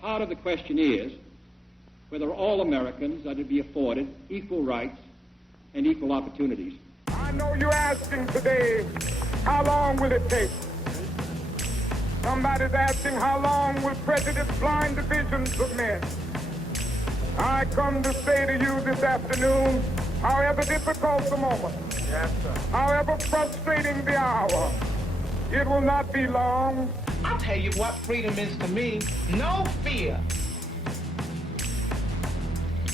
The heart of the question is whether all Americans are to be afforded equal rights and equal opportunities. I know you're asking today, how long will it take? Somebody's asking, how long will prejudice blind the visions of men? I come to say to you this afternoon, however difficult the moment, yes, sir, however frustrating the hour, it will not be long. I'll tell you what freedom is to me. No fear.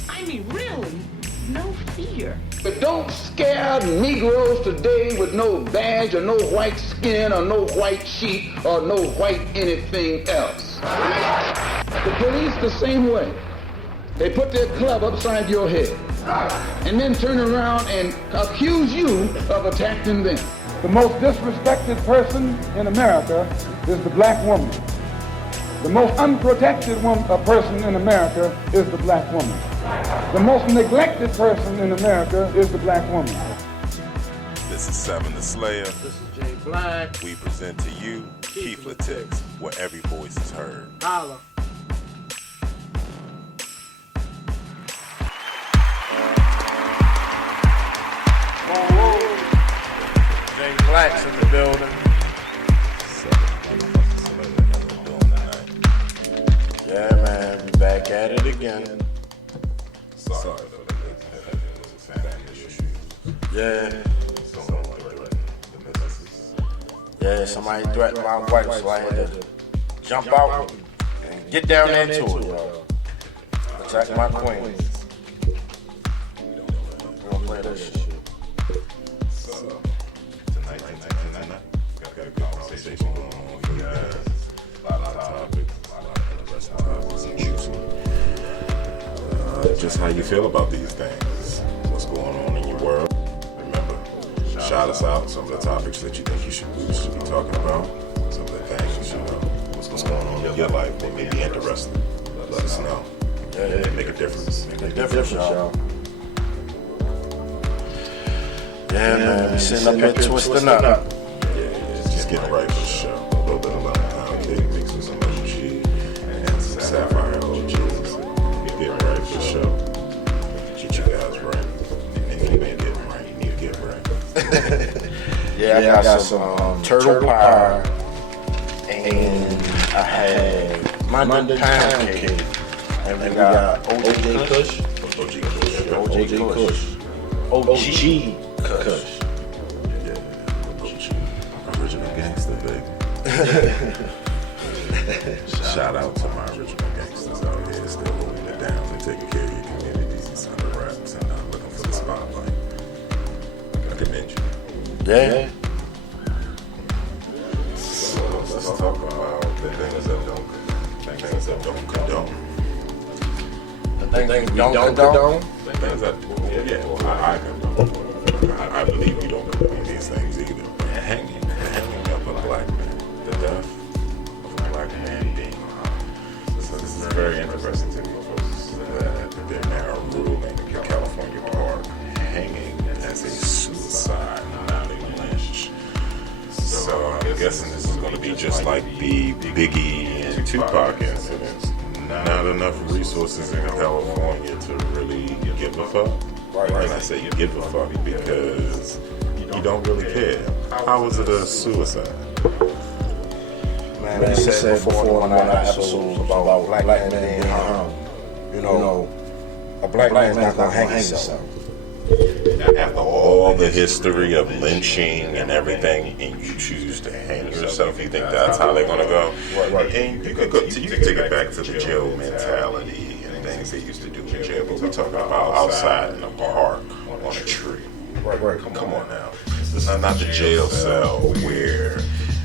I mean, really, no fear. But don't scare Negroes today with no badge or no white skin or no white sheet or no white anything else. The police the same way. They put their club upside your head and then turn around and accuse you of attacking them. The most disrespected person in America is the black woman. The most unprotected person in America is the black woman. The most neglected person in America is the black woman. This is Seven the Slayer. This is Jay Black. We present to you Keith Latix, where every voice is heard. Holla. Jay Black's in the building. Yeah, man, we back at it again. Sorry for the family issues. Yeah. Yeah, somebody threatened my wife, so I had to jump out and get down there to it, y'all. Protect my queen. We don't play that shit. So, tonight, got a good conversation going on with you guys. A lot of topics, a lot of interesting topics and juicy. Just how you feel about these things. What's going on in your world. Remember, shout us out some of the topics that you think you should be talking about. Some of the things you should know. What's going on in your life that may be interesting. Let us know. Yeah, Make a difference. Make a difference, y'all. Yeah, man, we sitting up here twisting up. Yeah, just getting right for the show. A little bit of lemon pound cake mixed with some mushroom cheese and some sapphire cheese. You're getting right for the show. Get you guys right. And if you ain't getting right, you need to get right. Yeah, I got some turtle pie, and I had London pound cake, and we got OJ Kush. OJ Kush. OG Kush. Yeah, original gangster, baby. Shout out to my original gangsters out here, still holding it down and taking care of your communities under wraps and not looking for the spotlight. I commend you. Yeah. So let's talk about the things that don't condone. The things we don't condone. The things that, I condone. I believe we don't condone these things either. Hanging up a black man, the death of a black man being harmed. So this is very interesting to me, folks, that they're now ruling the California part hanging as a suicide, not a lynch. So I'm guessing this is going to be just like the Biggie and Tupac incidents. Not enough resources in California to really give a fuck. And I say you give a fuck because you don't really care. How is it a suicide? Man, we said before one of our episodes about black men being harmed. You know, a black man's not gonna hang himself. After all the history of lynching and everything, and you choose to hang yourself, you think that's how they're gonna go? And you could take it back to the jail mentality and things they used to do in jail, but we're talking about outside in the park on a tree. Come on now. This is not the jail cell where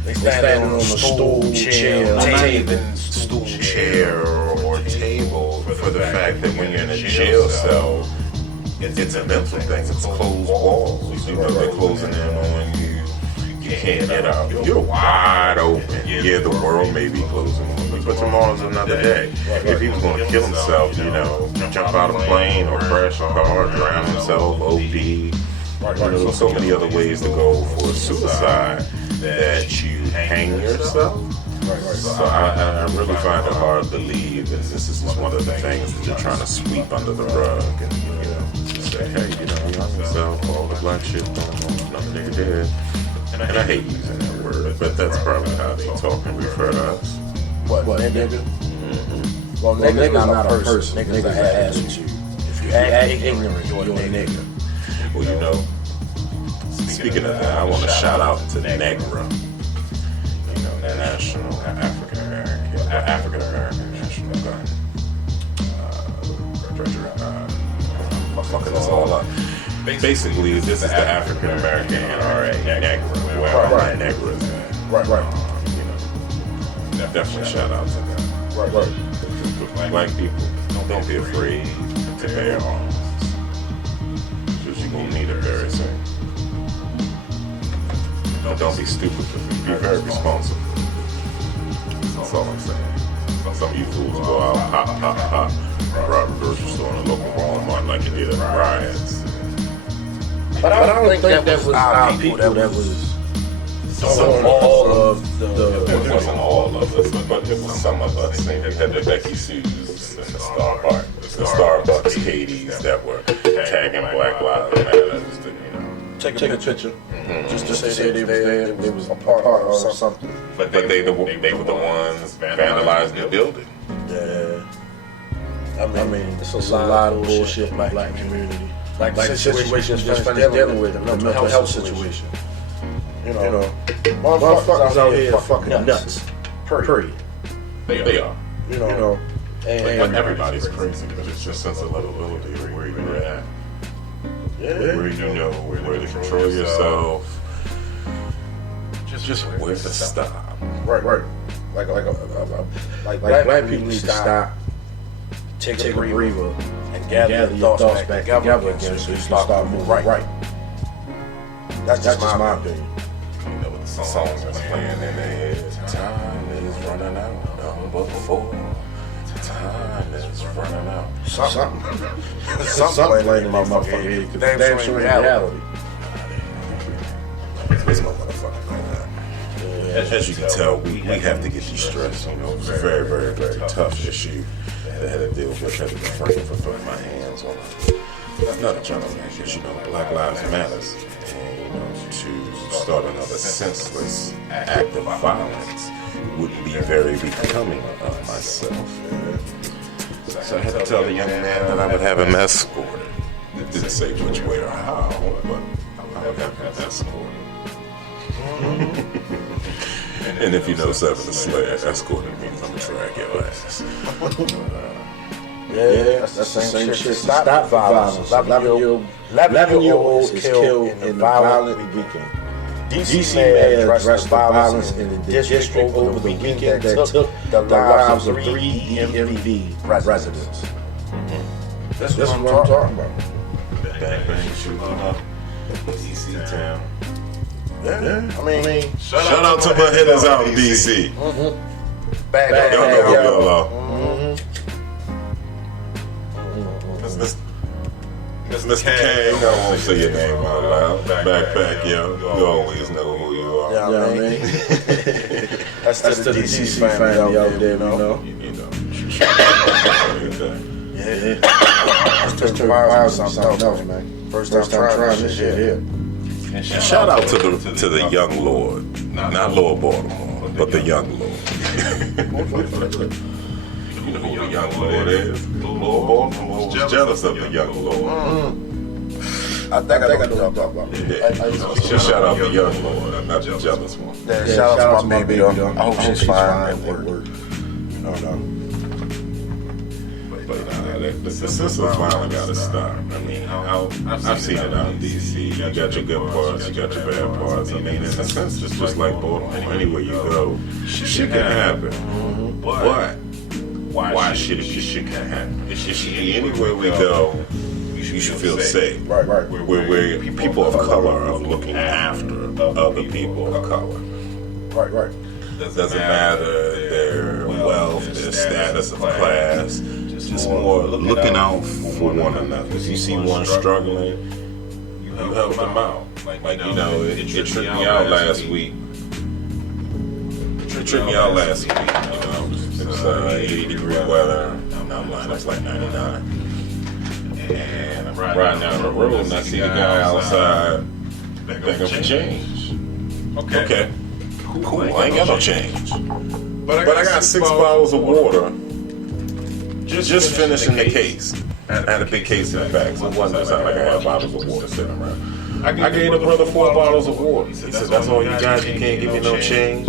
They standing on a stool chair, not even stool chair or table, for the fact that when you're in a jail cell, it's a mental thing. It's closed walls. You know, they're closing in on you. You can't get out. You're wide open. Yeah, the world may be closing on you, but tomorrow's another day. If he was going to kill himself, you know, jump out of a plane or crash a car, drown himself, OD. There's so many other ways to go for suicide that you hang yourself. So I really find it hard to believe that this is one of the things that they're trying to sweep under the rug and, say, hey, young yourself, all the black shit going on, nothing nigga did. And I hate using that word, but that's probably how they talk and refer to us. What nigga? Mm-hmm. Well, nigga's not a person. Nigga's an attitude. If you act ignorant, you're a nigga. Well, speaking of that, I want to shout out to Negra. National African American National Guard. Fucking this all up. Basically, this is the African American NRA, Negra, where Negra is at. Right. Definitely shout out to them. Right. Black people, don't be afraid to bear arms. Because you're going to need it very soon. Don't be stupid. Be very responsible. That's all I'm saying. Some of you fools go out, pop, rob a grocery store and a local Walmart like you did at riots. But I don't think that was our people. That was all of the. It wasn't all of us, but it was some of us. And we had the Becky Sues and the Starbucks Katie's that were tagging Black Lives Matter. Take a picture. Mm-hmm. Just to say they was there. They was a part of something. But they were the ones vandalizing the building. Yeah. I mean, it's a lot of bullshit in the black community. Like the situation just finished dealing with, the mental health situation. Motherfuckers out here fucking nuts. Period. They are. And everybody's crazy, but it's just sense of livability where you're at. Yeah. Where you know where to control yourself. Just where to stop. Right. Like black people need to stop, take a breather, and gather your thoughts back together again so you start moving right. That's just my opinion. With the songs that's playing in their head. Time is running out. Number 4. Time is running out. Something playing in my motherfucking head. Because damn sure reality. It's my motherfucking man. As you can tell, we have to get these stressed. It's a very, very, very tough issue that I had to deal with. I had to refrain from putting my hands on another gentleman. Because Black Lives Matters. And to start another senseless act of violence wouldn't be very becoming of myself. So I had to tell the young man that I would have him escorted. It didn't say which way or how, but I would have him escorted. And if you know Seven the Slayer, escorted means I'm gonna drag your ass. Yeah, that's the same shit. Stop violence. 11-year-olds killed in the violent weekend. DC Mayor addressed the violence in the district over the weekend that took the lives of 3 DMV residents. That's what I'm talking about. Bang, shooting up DC town. Yeah. I mean, shout out to my hitters out in DC. Bag YOLO. Mr. K, I won't say your name out loud. Backpack, yo. You always know who you are. Yeah, I mean. That's the DC family out there, Yeah. That's just wild something else, man. First time trying this shit here. And shout out to the young Lord. Not Lord Baltimore, but the young Lord. You know who the young Lord is? Lord Baltimore was jealous of the young Lord. I think I know what you're talking about. Yeah. Shout out the young Lord. I'm not the jealous one. Yeah, shout out to my baby, though. I hope she's fine at work. But the senseless violence gotta stop. I mean, I've seen it out in DC. You got your good parts, you got your bad parts. I mean, in a sense, it's just like Baltimore. Anywhere you go, shit can happen. But why shit can happen? It should be anywhere we go. You should feel safe. Right. Where people of color are looking after other people of color. Right. Doesn't matter their wealth, their status of class. Just more looking out for one another. If you see one struggling, you help them out. It tripped me out last week. It tripped me out last week. It was 80-degree weather. I'm lying, it's like 99. And I'm riding down the road and I see the guy outside begging for change. Okay. Cool. I ain't got no change. But I got 6 bottles of water. Just finishing the case. I had a big case in the back, so it wasn't like I had bottles of water sitting around. I gave the brother 4 bottles of water. He said, "That's all you got? You can't give me no change?"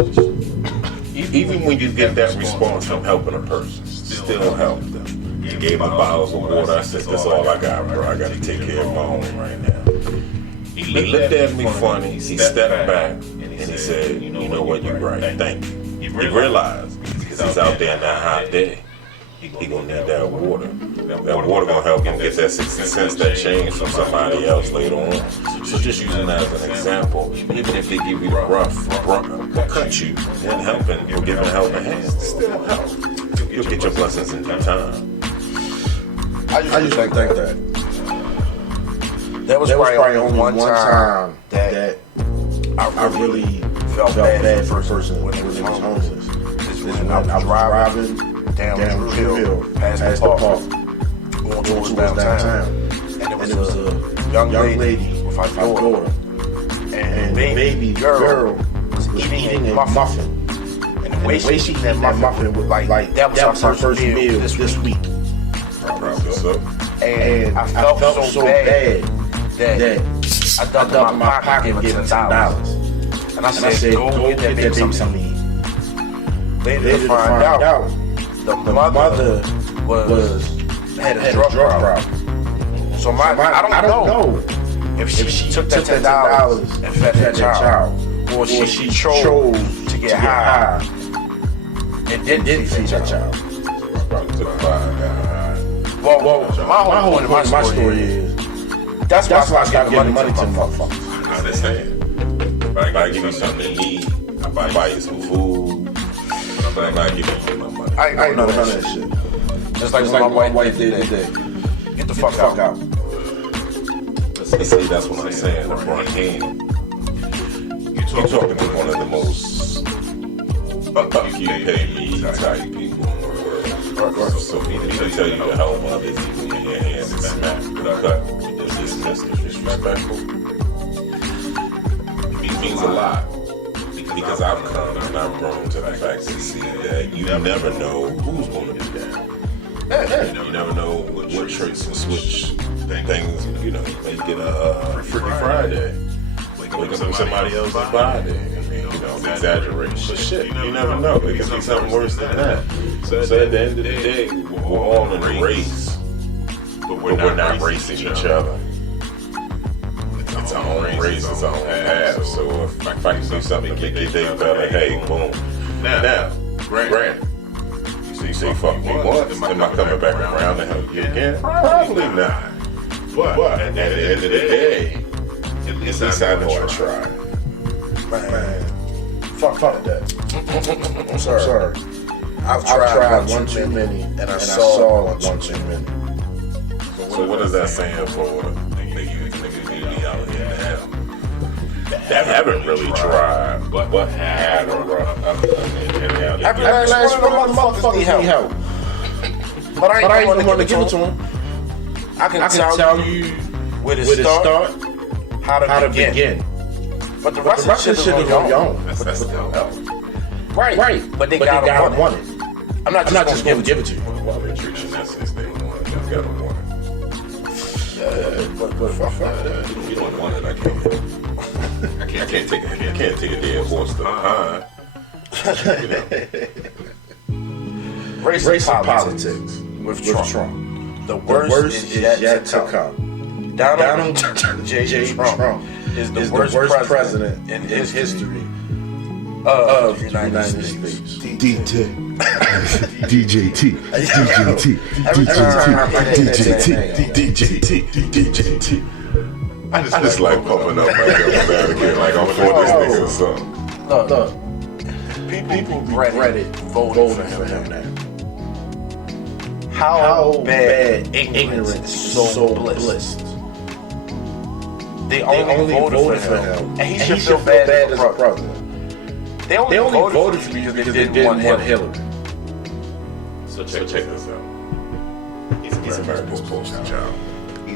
Even when you get that response from helping a person, still help them. He gave me bottles of water. I said, "That's all I got, bro. I got to take care of my own right now." He looked at me funny. He stepped back and he said, "You know what? You're right. Thank you." He realized because he's out there in that hot day. He gonna need that water. That water gonna help him get that 60 cents, that change from somebody else later on. So just using that as an example, even if they give you the rough cut you and helping, you're giving a helping hand. Still help. You'll get your blessings in due time. I used to think that. There was probably only one time that I really felt bad for a person when he was homeless. This was when I was driving down Drew Hill, past the park, going towards downtown. And there was a young lady with her daughter. And the baby girl was eating a muffin. And the way she eating that muffin was like that was her first meal this week. And I felt so bad that I dug up in my pocket and gave her $10. And I said, go get that baby something to eat. Later to find out, the mother had a drug problem. So I don't know if she took that $10 and fed that child, or she chose to get high and didn't feed that child. Well, my whole point of my story is that's why I started giving money to motherfuckers. I understand. If I give you something to eat, I buy you some food. But I'm not giving you my money. I ain't none of that shit. Just like my wife did today. Get the fuck out. See, that's what I'm saying. LeBron James. You're talking to one of the most you pay me type people in the world. So for me to tell you to help others, even in your hands and smack the cut, is disrespectful. It means a lot. Because I've come and I've grown to the fact to see that you never know who's going to be down. You never know what tricks and switch things. You know, you may get a Freaky Friday. Wake up on somebody else's body. Exaggeration. Shit, you never know. It could be something worse than that. So at the end of the day, we're all in a race, but we're not racing each other. It's our own race, it's our own path. So if I can do something to make your day better, hey, boom. Now, Grant, you say fuck me once, am I coming back around to help you again? Probably not. But at the end of the day, at least I know I tried. Man, fuck that. I'm sorry. I've tried one too many, and I saw one too many. So what is that saying for the community out here that haven't really tried, but had a rough motherfuckers need help. But I ain't the one to give it to them. I can tell you where to start, how to begin. But the rest of the shit is on your own. That's still help. Right. But they gotta want it. I'm not just gonna give it to you. Well, they're treating that since they want it. You gotta want it. But fuck that. If you don't want it, I can't take a dead horse to the pond. Race politics with Trump. The worst is yet to come. Donald J. Trump is the worst president in his history of the United States. DJT. I just like pumping up like like I'm for this nigga or something. Look, people Reddit voted for him now. How bad ignorance is so blissed. They only voted for him, and he should feel bad as a president. They only voted for you because they didn't want Hillary. So check this out. He's America's poster child.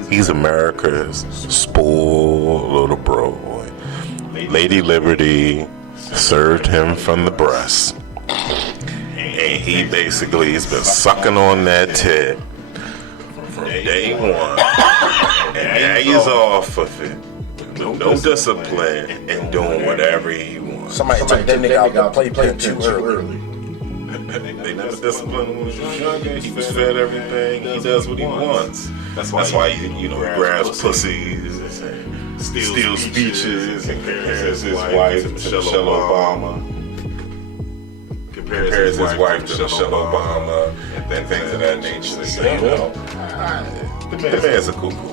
He's America's spoiled little bro boy. Lady Liberty served him from the breast. And he basically has been sucking on that tit from day one. And now he's off of it. No discipline and doing whatever he wants. Somebody took that nigga out to play too early. They never disciplined him when he was younger. He was fed everything. He does what he wants. That's why he grabs pussies and steals speeches and compares his wife to Michelle Obama. Compares his wife to Michelle Obama and things of that nature. So, the man's a cuckoo.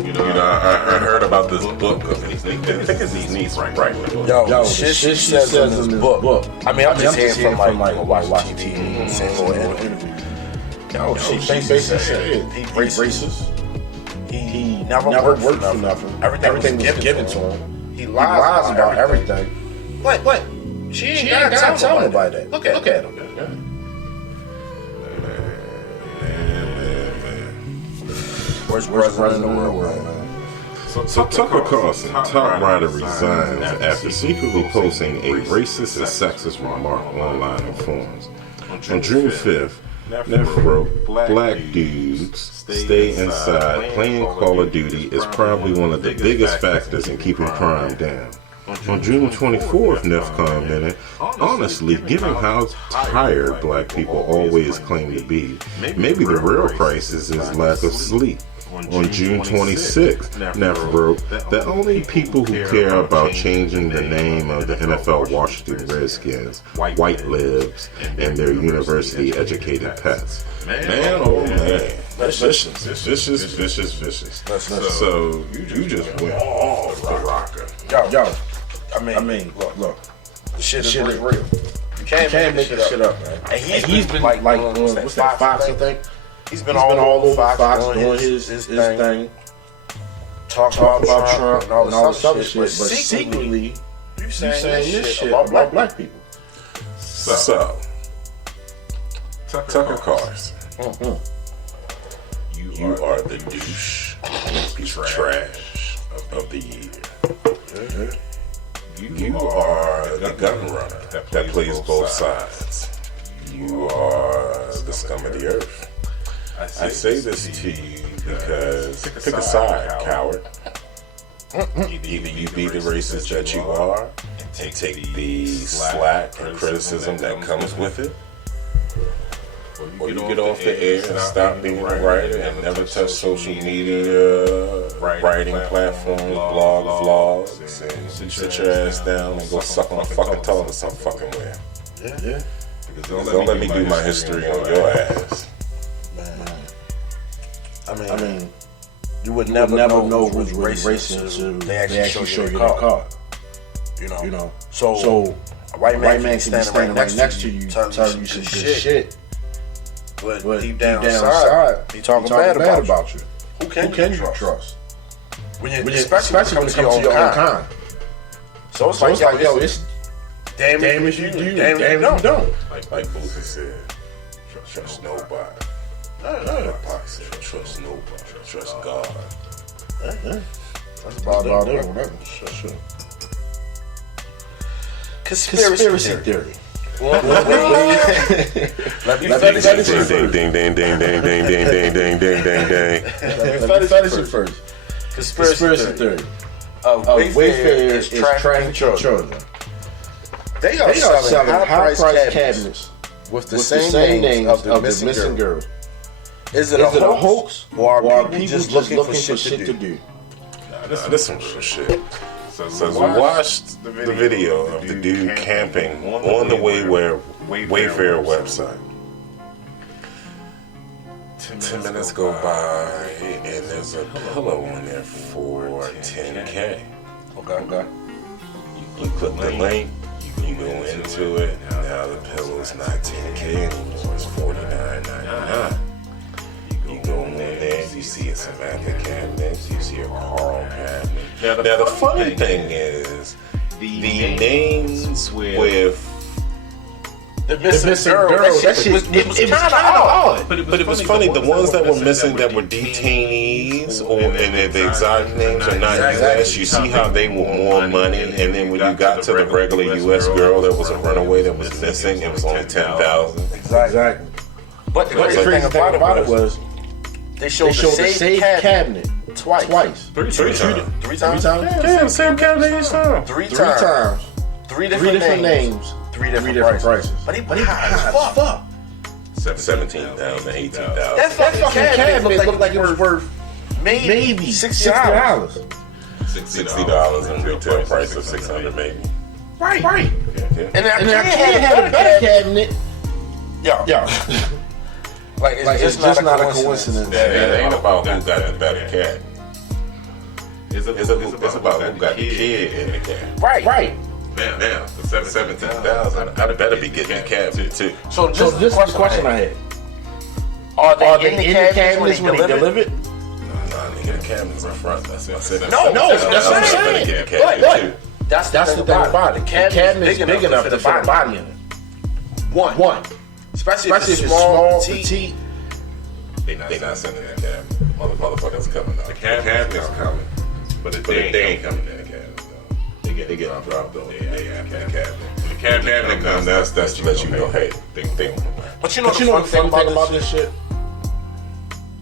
I heard about this book of his. I think it's his niece, right? Yo, shit she says in this book. I mean, I'm just hearing from like watching TV, seeing little interviews. Yo, she basically said he racist. He never worked for nothing. Everything was given to him. He lies about everything. What? She ain't got to tell nobody that. Look at him. Worst president in the world, man. So Tucker Carlson, top writer, resigns after secretly posting a racist and sexist remark online on forums. On June 5th, Neff wrote, "Black dudes stay inside. Playing Call of Duty is probably one of the biggest factors in keeping crime down." On June 24th, Neff commented, "Honestly, given how tired black people always claim to be, maybe the real crisis is lack of sleep." On June 26th, Neff wrote, "The only people who care about changing the name of the NFL Washington Redskins, white libs, and their university-educated pets." Man, oh man. That's vicious. So, you just went all the rocker. Yo. I mean, look. The shit is real. You can't make this shit up, man. And he's been like what's that, Fox, I think? He's been all over Fox doing his thing. Talking about Trump and all this other shit. But secretly, you saying this shit about black people. So Tucker Carlson, you are the douche, trash of the year. You are the gun runner that plays both sides. You are the scum of the earth. I say this to you because pick a side, coward. Either you be the racist that you are and take the slack and criticism that comes with it, or you get off the air and stop being a writer and never touch social media, writing platforms, blogs, vlogs, and sit your ass down and go suck on a fucking toilet some fucking way. Yeah. Because don't let me do my history on your ass. I mean, you would never know who's racist until they actually show you their card. You know. So a white man can be standing right next to you, telling you some good shit. But deep down inside, he talking bad about you. Who can you trust? Especially when it comes to your own kind. So it's like, yo, it's damn if you do, damn if you don't. Like Boosie said, trust nobody. Pac said, trust nobody. Trust God. That's about it. Sure. Conspiracy theory. Let me finish it first. Conspiracy theory. Wayfair is tracking children. They are selling high-priced cabinets with the same names of the missing girls. Is it a hoax, or are people just looking for shit to do? This is some real shit. So we watched the video of the dude camping on the Wayfair website. 10 minutes go by and there's a pillow on there for $10K. Okay. You click the link, you go into it, now the pillow's not $10K anymore, it's $49.99. You go in there, you see some Apple cabinets, you see a Carl cabinet. Now the funny thing is, the names with the missing girl. That shit was kind of odd. But it was funny. The ones that were missing that were detainees and the exotic names are not U.S. You see how they were more money, and then when you got to the regular U.S. girl that was a runaway that was missing, it was only 10,000. Exactly. But the crazy thing about it was they showed the same cabinet twice. Three times? Yeah, the same cabinet each time. Three times. Three different names. Three different prices. But he high as fuck. 17,000, 18,000. That fucking cabinet looked like it was worth maybe $60. $60 and retail price of $600 maybe. Right. Okay. And that kid had a better cabinet. Yo. Like it's just not a coincidence. It ain't about who got the better cat. It's about who got the kid in the cat. Right. Now, for 17,000, I better be getting the cabinet too. So this is the question I had. Are they in the cabinets when they deliver it? No, nigga, the cabinet's in front. That's what I said. No, that's what I'm saying. But that's the thing about it. The cabinet's big enough to fit a body in it. One. Especially if it's small, petite. They not sending that cabinet. Motherfuckers coming up. The cabinet's coming. But they ain't coming in the cabinet. They get dropped on the cabinet. The cabinet comes, that's to let you know, hey, they. But you know the funny thing about this shit?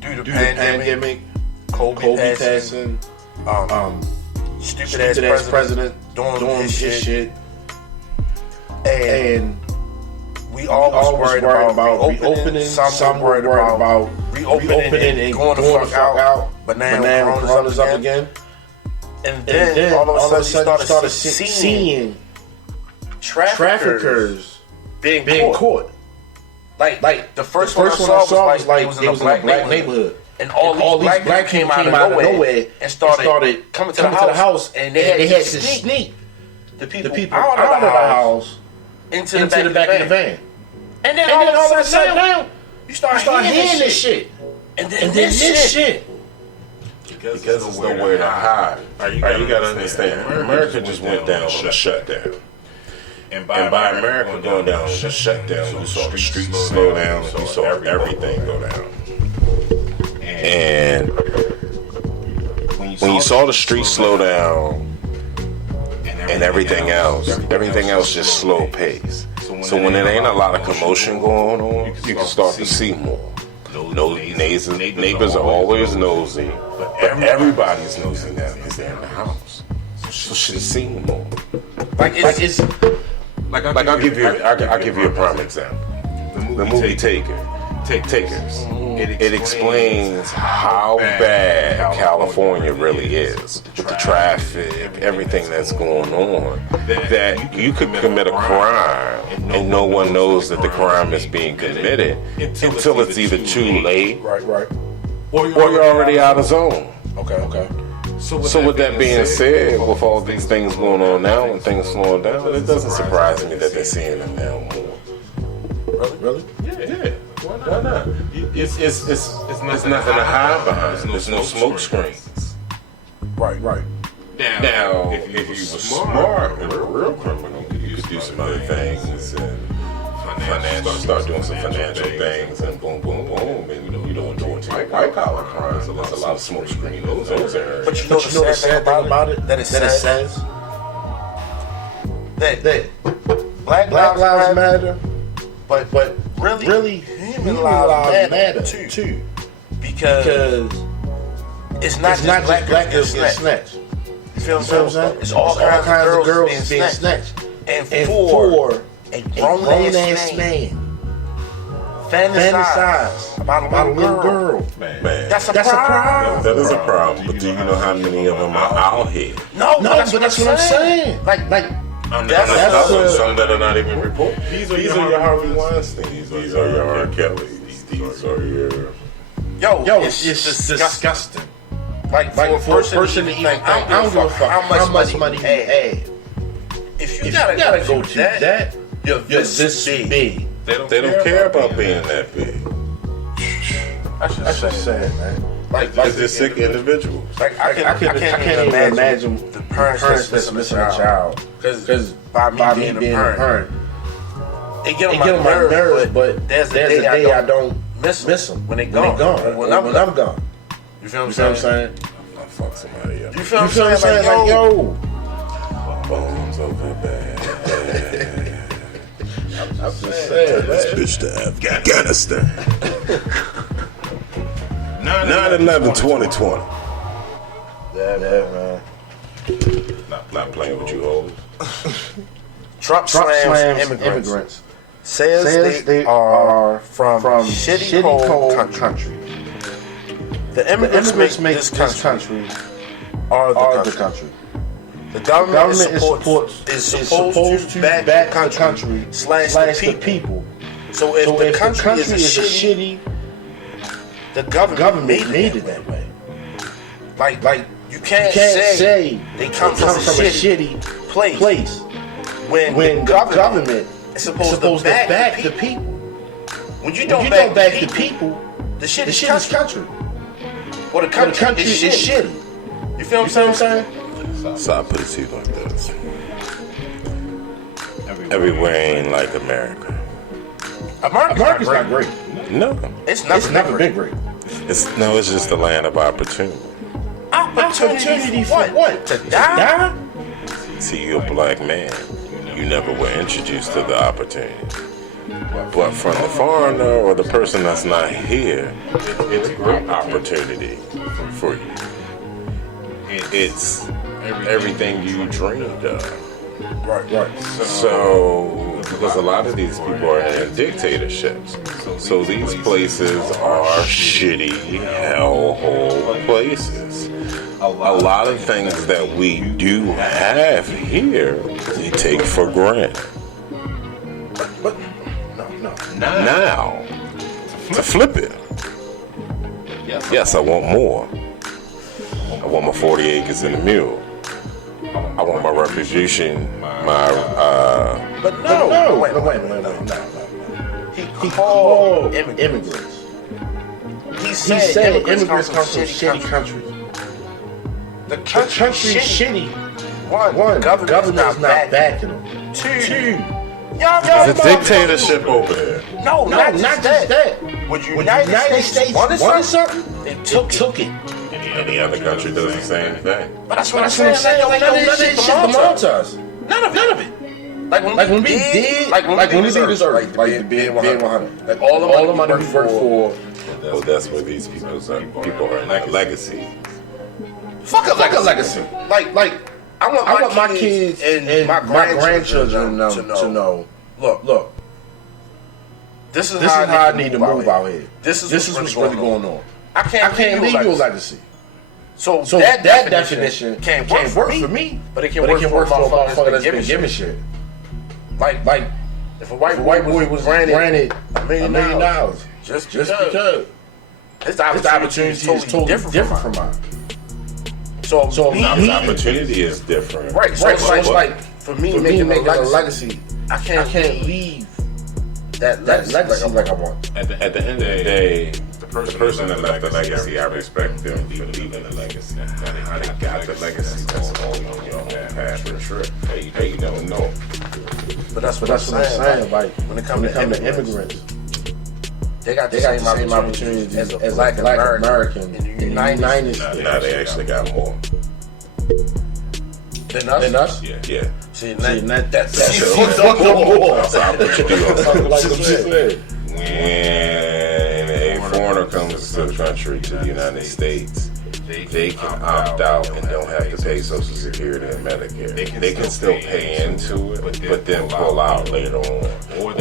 Due to the pandemic, Kobe passing, stupid ass president doing his shit, and we always worried about reopening. Some worried about reopening and going the fuck out. But now Corona's up again. And then all of a sudden you started seeing traffickers being caught. Like the first one I saw was like it was in a black neighborhood. And all these black came out of nowhere and started coming to the house, and they had to sneak the people out of the house into the back of the van. And then all of a sudden you start hearing this shit. And then this shit. Because there's nowhere to hide. You gotta understand, America just went down on a shutdown. And by America going down on a shutdown, you saw the streets slow down, you saw everything go down. And when you saw the streets slow down and everything else just slow pace. So when there ain't a lot of commotion going on, you can start to see more. Neighbors are always nosy, but everybody's nosy now because they're in the house. So shit is seen more. I'll give you a prime example. The movie Takers. It explains how bad California really is with the traffic, everything that's going on. That you could commit a crime and no one knows that the crime is being committed until it's either too late, Right. or you're already out of zone. Okay. So with that being said, with all these things going on now and things slowing down, it doesn't surprise me that they're seeing them now more. Really? Yeah. Why not? It's nothing to hide behind. There's no smoke screens. Right. Now, if you were smart and a real criminal, you could do some other things and start doing some financial things and boom, and you don't do white collar crimes. There's a lot of smoke screens in those areas. But you know the sad thing about it? That it says that Black Lives Matter, but really human lives matter too. Because it's not just black girls getting snatched. You feel what I'm saying? It's all kinds of girls being snatched. And for a grown-ass man fantasize about a little girl. Man, that's a problem. That is a problem. But do you know how many of them are out here? No, but that's what I'm saying. Like that's some that are not even reported. These are your Harvey Weinstein. These are your R. Kelly. These are your... Yo, it's just disgusting. Like for a person to even think, I don't give a fuck how much money you have. If you gotta go to that, you're this big. They don't care about being that big. That's just sad, man. Like they're sick individuals. Like I can't even imagine the parents that's missing a child. Because by me being a parent, it get on my nerves, but there's a day I don't miss them when they gone. When I'm gone. You feel what I'm saying? I fuck somebody up. You feel what I'm saying? Like, yo. Bones over bad. I'm just saying, this bitch to Afghanistan. 9/11/2020. Yeah, man. Not playing with you hoes. Trump slams immigrants. Says they are from shitty cold country. The immigrants make this country are the country. The government is supposed to back the country slash the people. So if the country is shitty, the government made it that way. Like you can't say they come from a shitty place when the government is supposed to back the people. When you don't back the people, the shit is country. Or the country is shitty. You feel what I'm saying? So I put it to you like this. Everywhere ain't like America. America's not great. No. It's never been great. It's just the land of opportunity. Opportunity for what? To die? See, you're a black man. You never were introduced to the opportunity. But from the foreigner or the person that's not here, it's a great opportunity for you. It's everything you dreamed of. Right. So, because a lot of these people are in dictatorships. So these places are shitty, hellhole places. A lot of things that we do have here, we take for granted. But no. Now, to flip it. Yes, I want more. I want my 40 acres in the mule. I want my retribution, But no. Wait. He called immigrants. He said immigrants come from shitty countries. The country's shitty. One, government's not backing them. Two, it's a dictatorship over there. No, not just that. When the United States wanted something, they took it. Any other country does the same thing. But that's what I'm saying. None of this shit belongs to us. None of it. Like when we did this earth, like the bid 100, like all the money we worked for. Well, that's where these people are legacy. Fuck a legacy. Like I want my kids and my grandchildren to know. Look. This is how I need to move out here. This is what's really going on. I can't leave you a legacy. So that definition can't work for me, but it can work for a motherfucker that's been giving shit. Like if a white boy was granted $1 million just because his opportunity is totally different from mine. So his opportunity is different. Right. So it's like for me making a legacy, I can't leave that legacy like I want. At the end of the day, the person that left the legacy, I respect them for leaving the legacy. How they got the legacy, that's all on your own path for sure. Hey, you don't know. But that's what I'm saying. Like when it comes to immigrants, they got the same opportunities as a black American in the United States. Now they actually got more. Than us? Yeah. See, that's when a foreigner comes to the country, to the United States, they can opt out and don't have to pay Social Security and Medicare. They can still pay into it, but then pull out later on.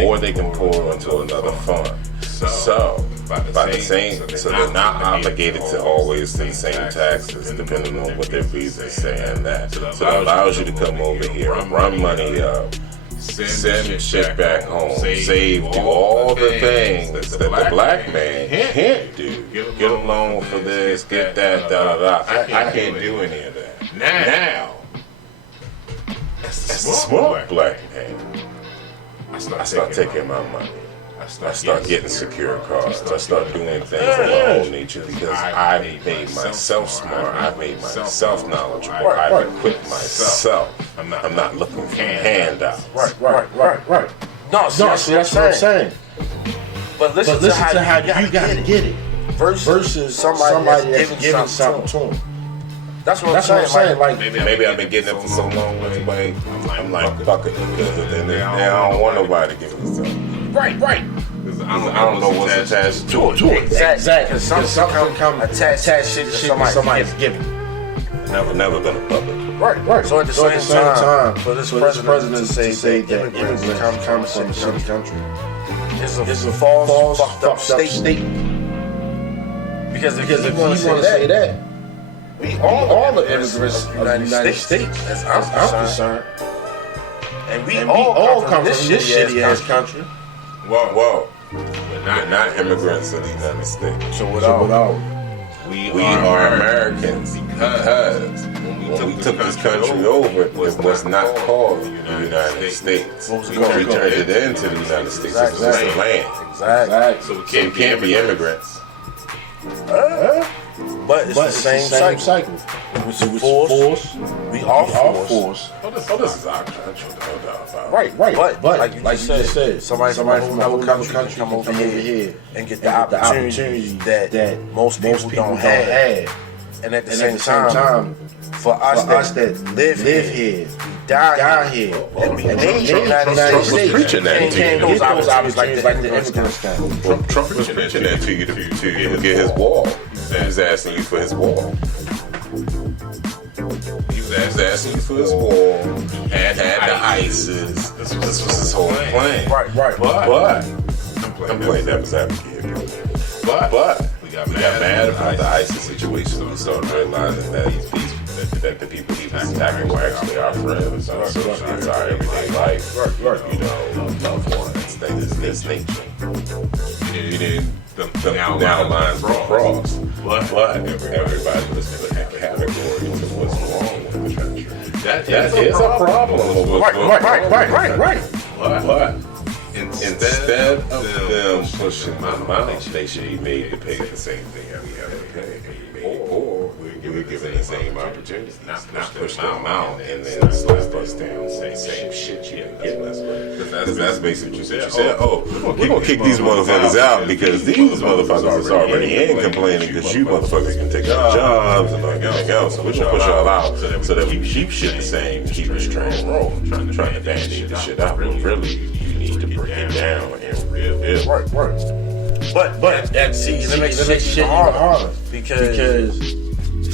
Or they can pull into another fund. So, by the same, so they're not obligated to always to the same taxes, depending on what their visa is saying that. So that allows you to come over here, run money up, send shit back home, save, do all the things that the black man can't do. Get a loan for this, get that, I can't do any of that. Now, that's the smart black man. I start taking my money. I start getting secure cars. I start doing things of my own nature because I've made myself smart. I've made myself knowledgeable. I've equipped myself. I'm not looking for handouts. Right. No, see, that's what I'm saying. But listen to how you gotta get it. Versus somebody that's giving something to him. That's what I'm saying. Like maybe I've been getting it for so long. I'm like fuck it, because then I don't want nobody to give me something. Right. I don't know what's attached to it. Exactly. Because something come attached to somebody's giving. Never been a public. Right. So at the same time, for this president to say that immigrants come from a shitty country is a false, fucked up statement. Because if you want to say that, we all the immigrants of the United States, as I'm concerned, and we all come from this shitty ass country. Whoa. We're not immigrants of the United States. So what are we are Americans because when we took this country over, it was not called the United States. We turned it into the United States. It was a land. Exactly. So we can't be immigrants. But it's the same cycle. Which is force. We are force. This is our country, no doubt about it. Right. But like you just said, somebody from another country come over here and get the opportunity that most people don't have. And at the same time, for us that live here, die here, and we made the United States. Preaching that to you. Those opportunities like the immigrants got. Trump was preaching that to you to get his wall. He was asking you for his wall. He was asking you for his wall. Had the ISIS. This was his whole plan. Right. But I'm playing devil's advocate. But we got mad about the ISIS situation. So we started realizing that the people he was attacking were actually our friends. So it's our everyday life. You know, loved ones, things of this nature. You didn't. The now lines were crossed, but everybody was in a category to what's wrong with the country. That is a problem. Right. But instead of them pushing them out, they should be made to pay the same thing that we have to pay. Or we're given the same opportunity, not push them out and then slap us down, say same shit you have given us. Because that's basically what you said. We're gonna kick these motherfuckers out because these motherfuckers is already in complaining because you motherfuckers can take our jobs and everything else. So we're gonna push y'all out so that we keep shit the same, keep this train rolling, trying to band-aid this shit out. Really, you need to break it down and real. Right. But that makes shit even harder because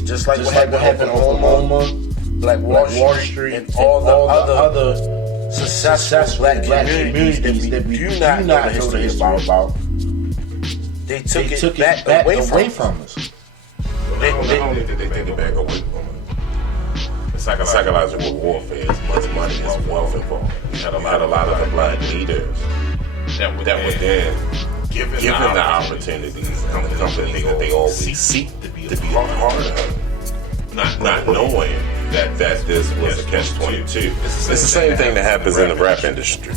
just like what happened on Oklahoma, Black Wall Street, and all the other successful black communities that we do not know the history about, they took it back away from us. Not only did they take it back away from us, psychological warfare is much money, is wealth involved. We had a lot of the black leaders that were then given the opportunities and the company that they always seek to be a part of, not knowing that this was a catch-22. It's the same thing that happens in the rap industry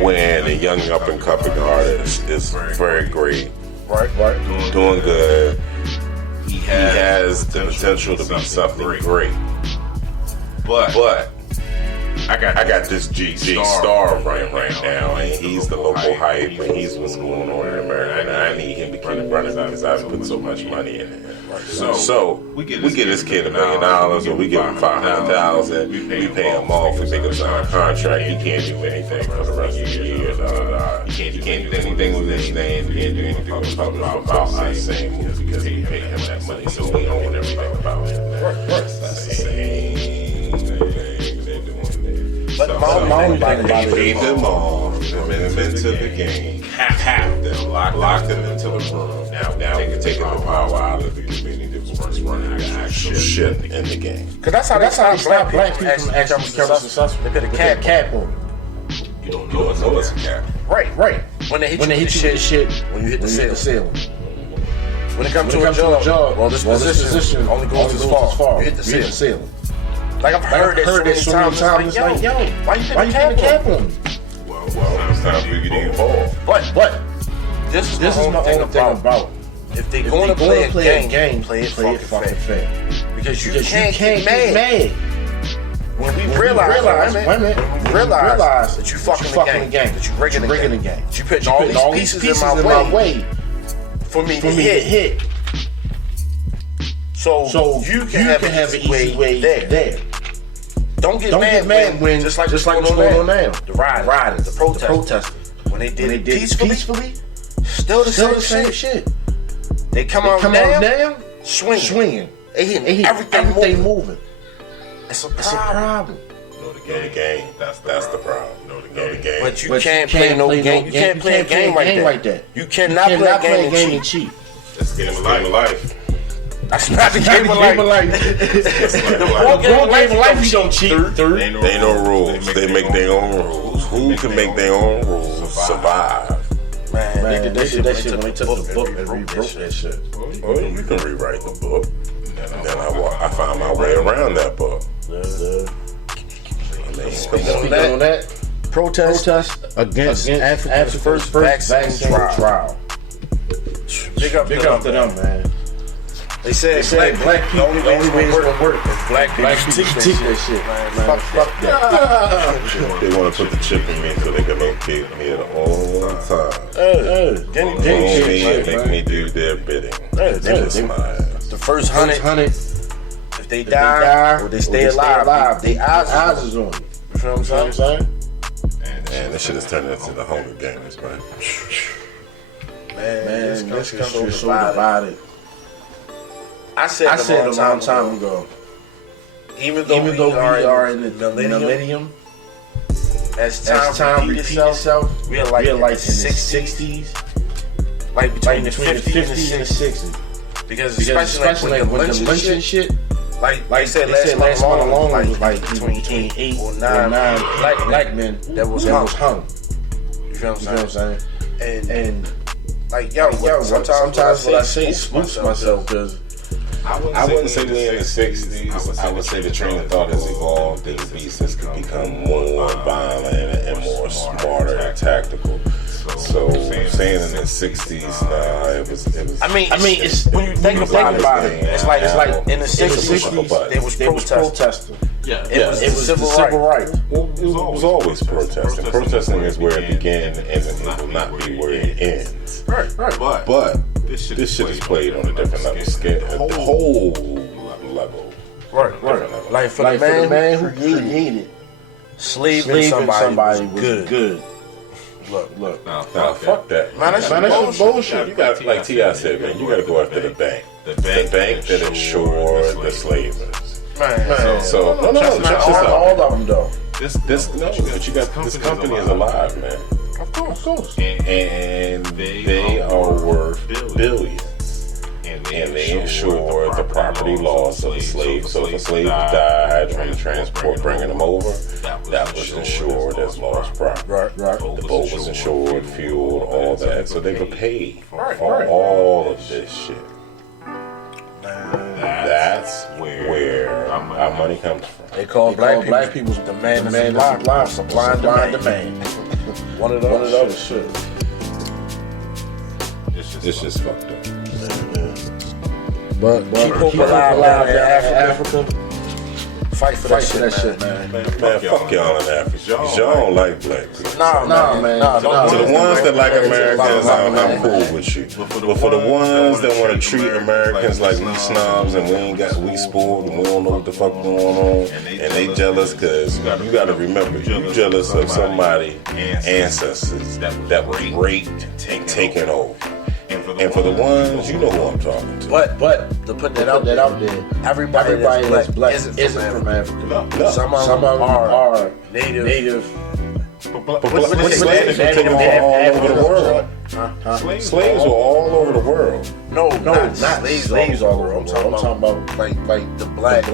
when a young up-and-coming artist is very great, doing good. He has the potential to be something great, but I got this G star right now, and he's the local hype, and he's what's going on in America, and I need him to keep running because I've put so much money in it. So we give this kid $1 million, or we give him $500,000. We pay him off. We make him sign a contract. He can't do anything for the rest of the year. He can't do anything with his name. He can't do anything about our same moves because he paid him that money, so we own everything about him. That's the same thing. But my only thing about it paid them off, put them into the game, cap them, lock them into the room. Now taking the power out of the community that was running actual shit in the game. Because that's how black people from actually become successful. They put a cap on it. You don't know it's a cap. Right. When they hit you with the shit, when you hit the ceiling. When it comes to a job, well, this position only goes as far. You hit the ceiling. Like I've heard that so many times. It's like, yo, why you putting a cap on me? Well, it's time for you to evolve. But this is my only thing about if they going to play a game, play it fucking fair. Because you can't get mad when we realize that you fucking the game, that you breaking the game, that you putting all these pieces in my way for me to hit. So you can have an easy way there. Don't get mad when just like what's going on now. The riders, the protesters, when they did it peacefully, still the same shit. They come out now, swinging. They hitting everything moving. It's a problem. Know the game. That's the problem. Know the game. But you can't play no game. You can't play a game like that. You cannot play a game and cheat. That's the game of life. That's not the game of life. The game of life, you don't cheat. There ain't no rules. They make their own rules. Who can make their own rules survive? Man, they did that shit when they took the book and rewrote that shit. Well, you can rewrite the book. And then I found my way around that book. I mean, Speaking on that, protest against Africa's first vaccine trial. Big up to them, man. They said black people, the only way it's gonna work is black people teach that shit, man. Fuck that. They want to put the chip in me so they can locate me at all times. Make me do their bidding. The first 100, if they die or they stay alive, they eyes is on you. You feel what I'm saying? Man, this shit is turning into the Hunger Games, man. Man, this country is so divided. I said a long time ago, even though we are in the millennium, as time repeats itself, we are like in the 60s, like between the 50s and the 60s. Because especially with the lynching shit, like I said last month alone was like between 8 or 9 black men that was hung. You feel what I'm saying? And like yo, sometimes what I say spooks myself because I wouldn't say we're in the 60s. I would say the train of thought has evolved and the beast has become more violent and more smarter and tactical. So saying in the 60s, it was. I mean, it's when you think about it, it's like in the 60s there was protesting. Yeah, it was civil rights. Well, it was always protesting. Protesting is where it began, and it will not be where it ends. Right. But this shit is played on a different level, scale, the whole level. Right. Like for the man who created slaving somebody was good. Look. Nah, fuck that. Man, that's bullshit. You got, like T.I. said, man, you got to go after the bank. The bank that insured the slavers. Man. So no, check this out. All of them though. But you got this company is alive, man. Of course. And they are worth billions. And they insure the property loss of the slaves. So if the slaves died during the transport, bringing them over, that was insured as lost property. Right. The boat was insured, fueled, all that. So they were paid for all of this shit. That's where our money comes from. They call black people the man of supply and demand. One of those shit. It's just fucked up. But keep hope alive in Africa. Fight for that shit, man. Man, fuck y'all in Africa. Y'all don't like black people. Nah, man. To the ones that like Americans, I'm cool with you. But for the ones that want to treat Americans like we snobs and we spoiled and we don't know what the fuck going on, and they jealous because you got to remember, you jealous of somebody's ancestors that was raped and taken over. And for the ones, you know who I'm talking to. But to put that out there, everybody that's black isn't from Africa. No. Some of them are native. But slaves were taken all over the world. Slaves were all over the world. No, not slaves all over. I'm talking about like the black,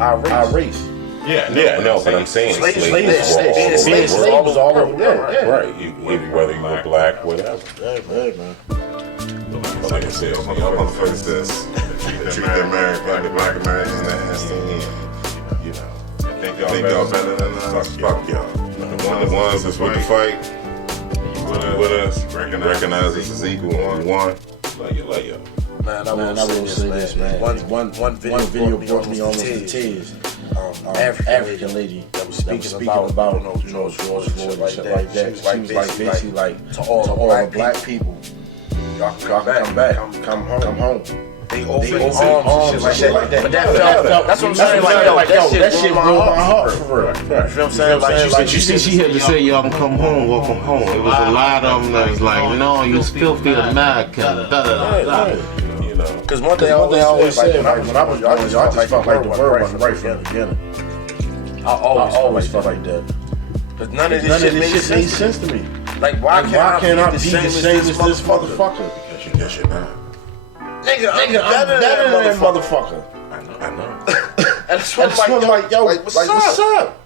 our race. Yeah, no, but I'm saying slaves was all over there. Right, whether you were black, whatever. Man. Like I said, y'all motherfuckers treat the American, the black Americans nasty. You know, think y'all better than us? Fuck y'all. The ones that's with the fight, you with us, recognize us as equal, one. Love you. Man, I will say this, man. One video brought me almost to tears. African lady that was speaking about George Floyd and shit like that. She was basically like to all the black people, y'all can come back, come home. They open arms and shit like that. But that felt, that's what I'm saying. Like that shit broke my heart for real. You know what I'm saying? But you see, she had to say, y'all can come home, welcome home. It was a lot of them that was like, no, you filthy American, You know, because one thing I always said, when I was young, I just felt like the word wasn't right from the beginning. I always felt like that. Because none of this shit made sense to me. Like, why can't I be the same as this motherfucker? Because you're not. Nigga, I'm better than that motherfucker. I know. And that's what I'm like, yo, what's up?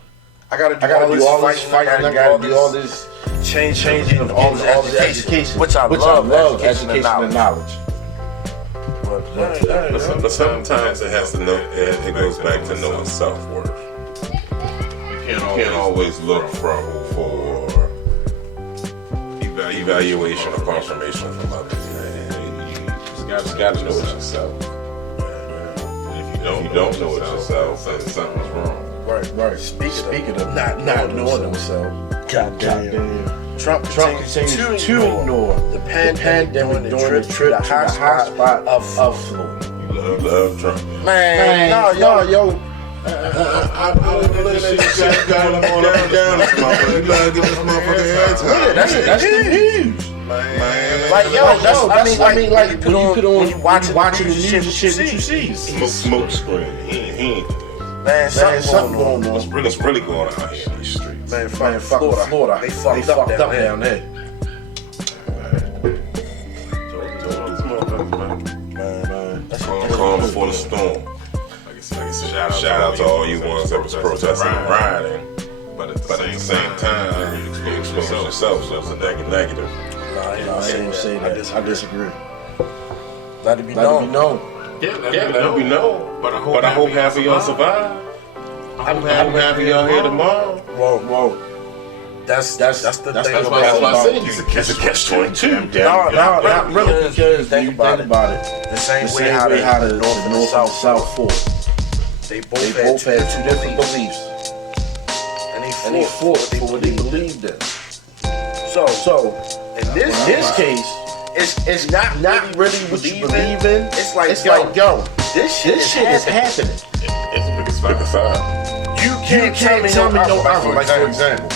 I gotta do all this fighting, I gotta do all this changing of all this education. Which I love education and knowledge. But sometimes it has to know. It goes back to knowing self-worth. You can't always look for evaluation or confirmation from others. You just gotta know it yourself. And if you don't know it yourself, then something's wrong. Right. Speaking of not knowing themselves, goddamn. Trump continues to ignore the pandemic during the trip to the hot spot of Florida. You love Trump. Man, no, yo. I let shit down this motherfucker. You gotta give this motherfucker airtime. That's the news. Man. Like, I mean, like you put on when you watching the news and shit that you see. Smoke screen. He ain't. Man, something going on. What's really going on here in these streets? Man, fuck Florida. They fucked up down there. Man. Calm before the storm. Shout out to all you ones that was protesting and rioting. But at the same time, you expose yourself, so it's a negative. I ain't say that. I disagree. Let it be known. Yeah, let it be known. But I hope half of y'all survive. I hope half of y'all here tomorrow. Whoa. That's the thing. That's why I said it's a catch-22. No, not really, because think about it. The same way how the North and South fought. They both had two different beliefs. And they fought for what they believed in. So in this case, it's not really what you believe in. It's like yo, this shit is happening. It's big as fuck. You can't tell me no other. Like, for example,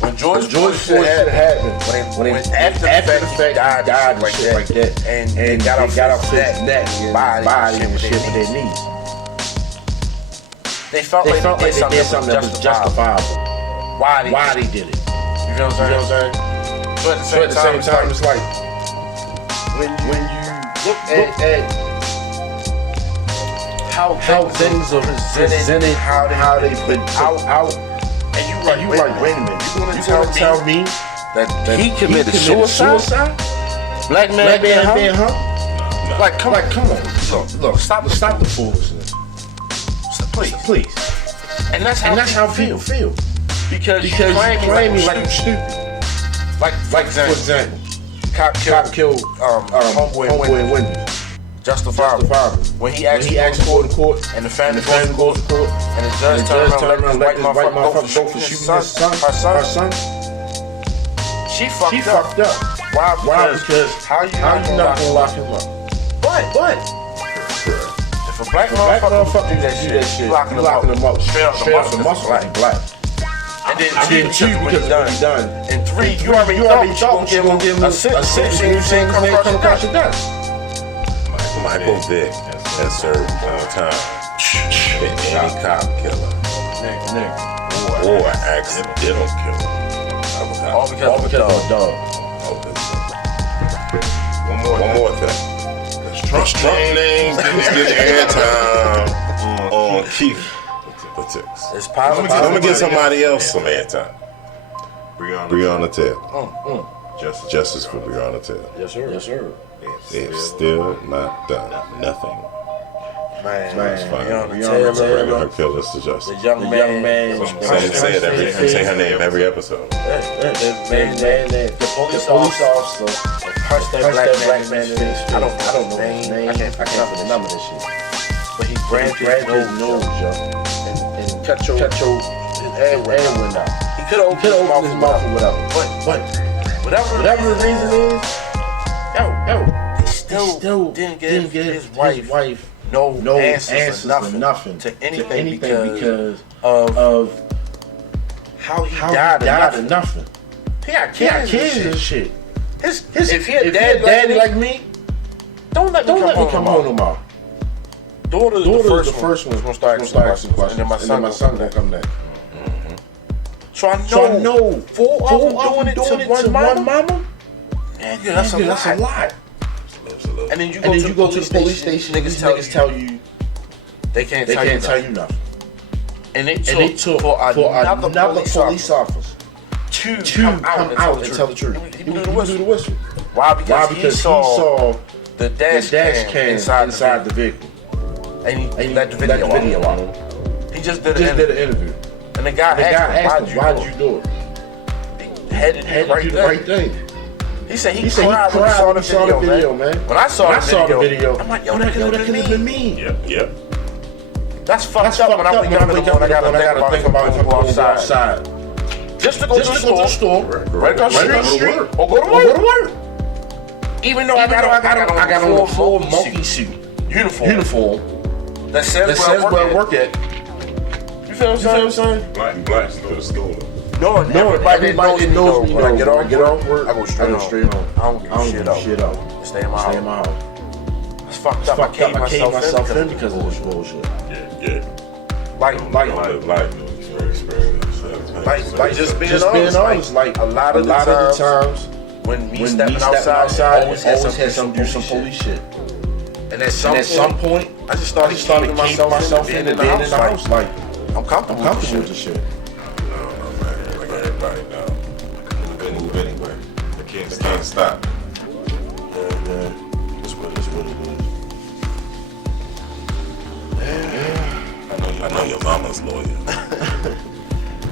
when George Floyd happened, when after the fact died like that, and they got off his neck and body and shit with their knees. They felt like they did something that was justifiable. Why they did it? You know what I'm saying? So at the same time, it's like when you look at how things are presented, how they've been out, and you like, wait a minute, you gonna tell me that he committed suicide? Black man being hung? Like, come on, look, stop the foolishness. Please. And that's how people feel. Because you claim me like I'm stupid. Like for example, cop killed homeboy in Wendy's. Justifiable. When he asked for the court, and the family goes to court, and the judge turns around and let this white motherfucker go for shooting her son. She fucked up. Why? Because how you not gonna lock him up? But if a black motherfucker do that shit, you locking him up. Straight up the muscle like black. And then two, because of what he done. And three, you already thought you gonna give him a sentence. You saying come across your desk. Michael Vick has served more time than any cop killer or accidental killer. All because of a dog. One more thing. Trump names didn't get airtime on Keith. It's possible. Let me get somebody else some airtime. Breonna Taylor. Justice for Breonna Taylor. Yes, sir. They've still not done nothing. Breonna Taylor, her killers to justice. the young man. Say her name every episode. The police officer punched that black man in his face. I don't know his name. I can't remember this shit. But he grabbed his nose, yo, and cut your his air went out. He could have opened his mouth or whatever. But whatever the reason is, he still didn't give his wife no answers or nothing to anything because of how he died of nothing. He got kids and shit. If he a daddy like me, don't let me come home no more. Daughter's the first one gonna start asking questions, and then my son gonna come next. So I know 4 of them doing it to one mama. Man, that's a lot. And then you go to the police station, niggas tell you they can't tell you nothing. And they took for another police officer to come out and tell the truth. He blew the whistle. Why? Because he saw the dash cam inside the vehicle. And he let the video out. He just did an interview. And the guy asked him, why'd you do it? He had to do the right thing. He said he cried when he saw the video, man. When I saw the video, I'm like, yo, that could have been me. Yep. That's fucked up when I wake up in the morning. I gotta think about if I go outside. Just to go to the store, right across the street, or go to work. Even though I got on a full monkey suit uniform that says where I work at. You feel what I'm saying? Black go to school. No, everybody knows me. When I get off work, I go straight home. I don't give shit out. Stay in my house. It's fucked up. I caved myself in because of this bullshit. Yeah. Like just being honest. Like a lot of the times when me stepping outside, always had something do some police shit. And at some point, I just started caving myself in the house. Like I'm comfortable with the shit. Everybody now. Move anyway. I can't stop. Yeah. That's what it is. I know your mama's lawyer.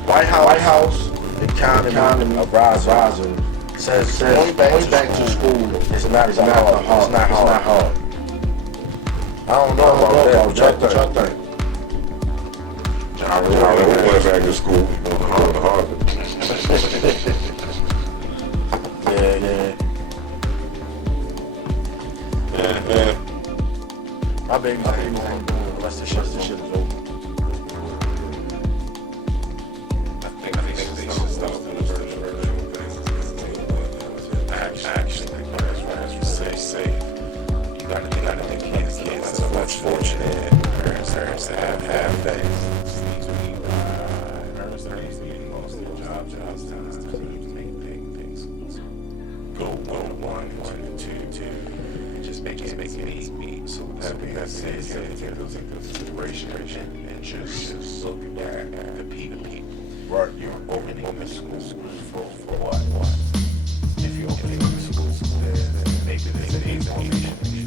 White House economy rising says going back to school is not hard. I don't know about that. What y'all think? I went back to school. Harvard. Yeah. My baby's ain't going to do it unless the shit is over. I think they should stop the actually say you gotta think kids are much fortunate parents that have things. Go 1, 2, just make it me. So that's it. You gotta take those into consideration and just look at the people. Right. You're opening the schools for what? If you're opening the schools, then maybe there's an aid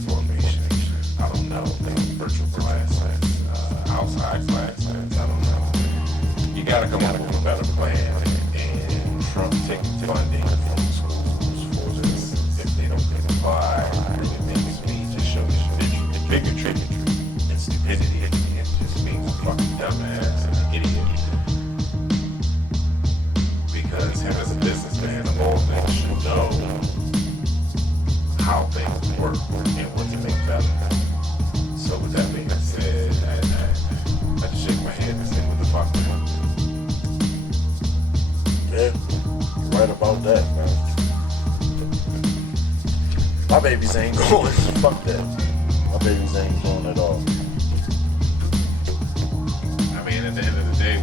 formation. I don't know. Virtual classes, outside classes. I don't know. You gotta come up with a better plan and from taking funding from schools for this. If they don't comply, it makes me just show the bigotry and stupidity. It just means fucking dumbass and idiot. Because him as a businessman, of all things, should know how things work and what to make better. So with that being said, I just shake my head and say, what the fuck, man? Yeah, you're right about that, man. My babies ain't going. Fuck that. My babies ain't going at all. I mean, at the end of the day,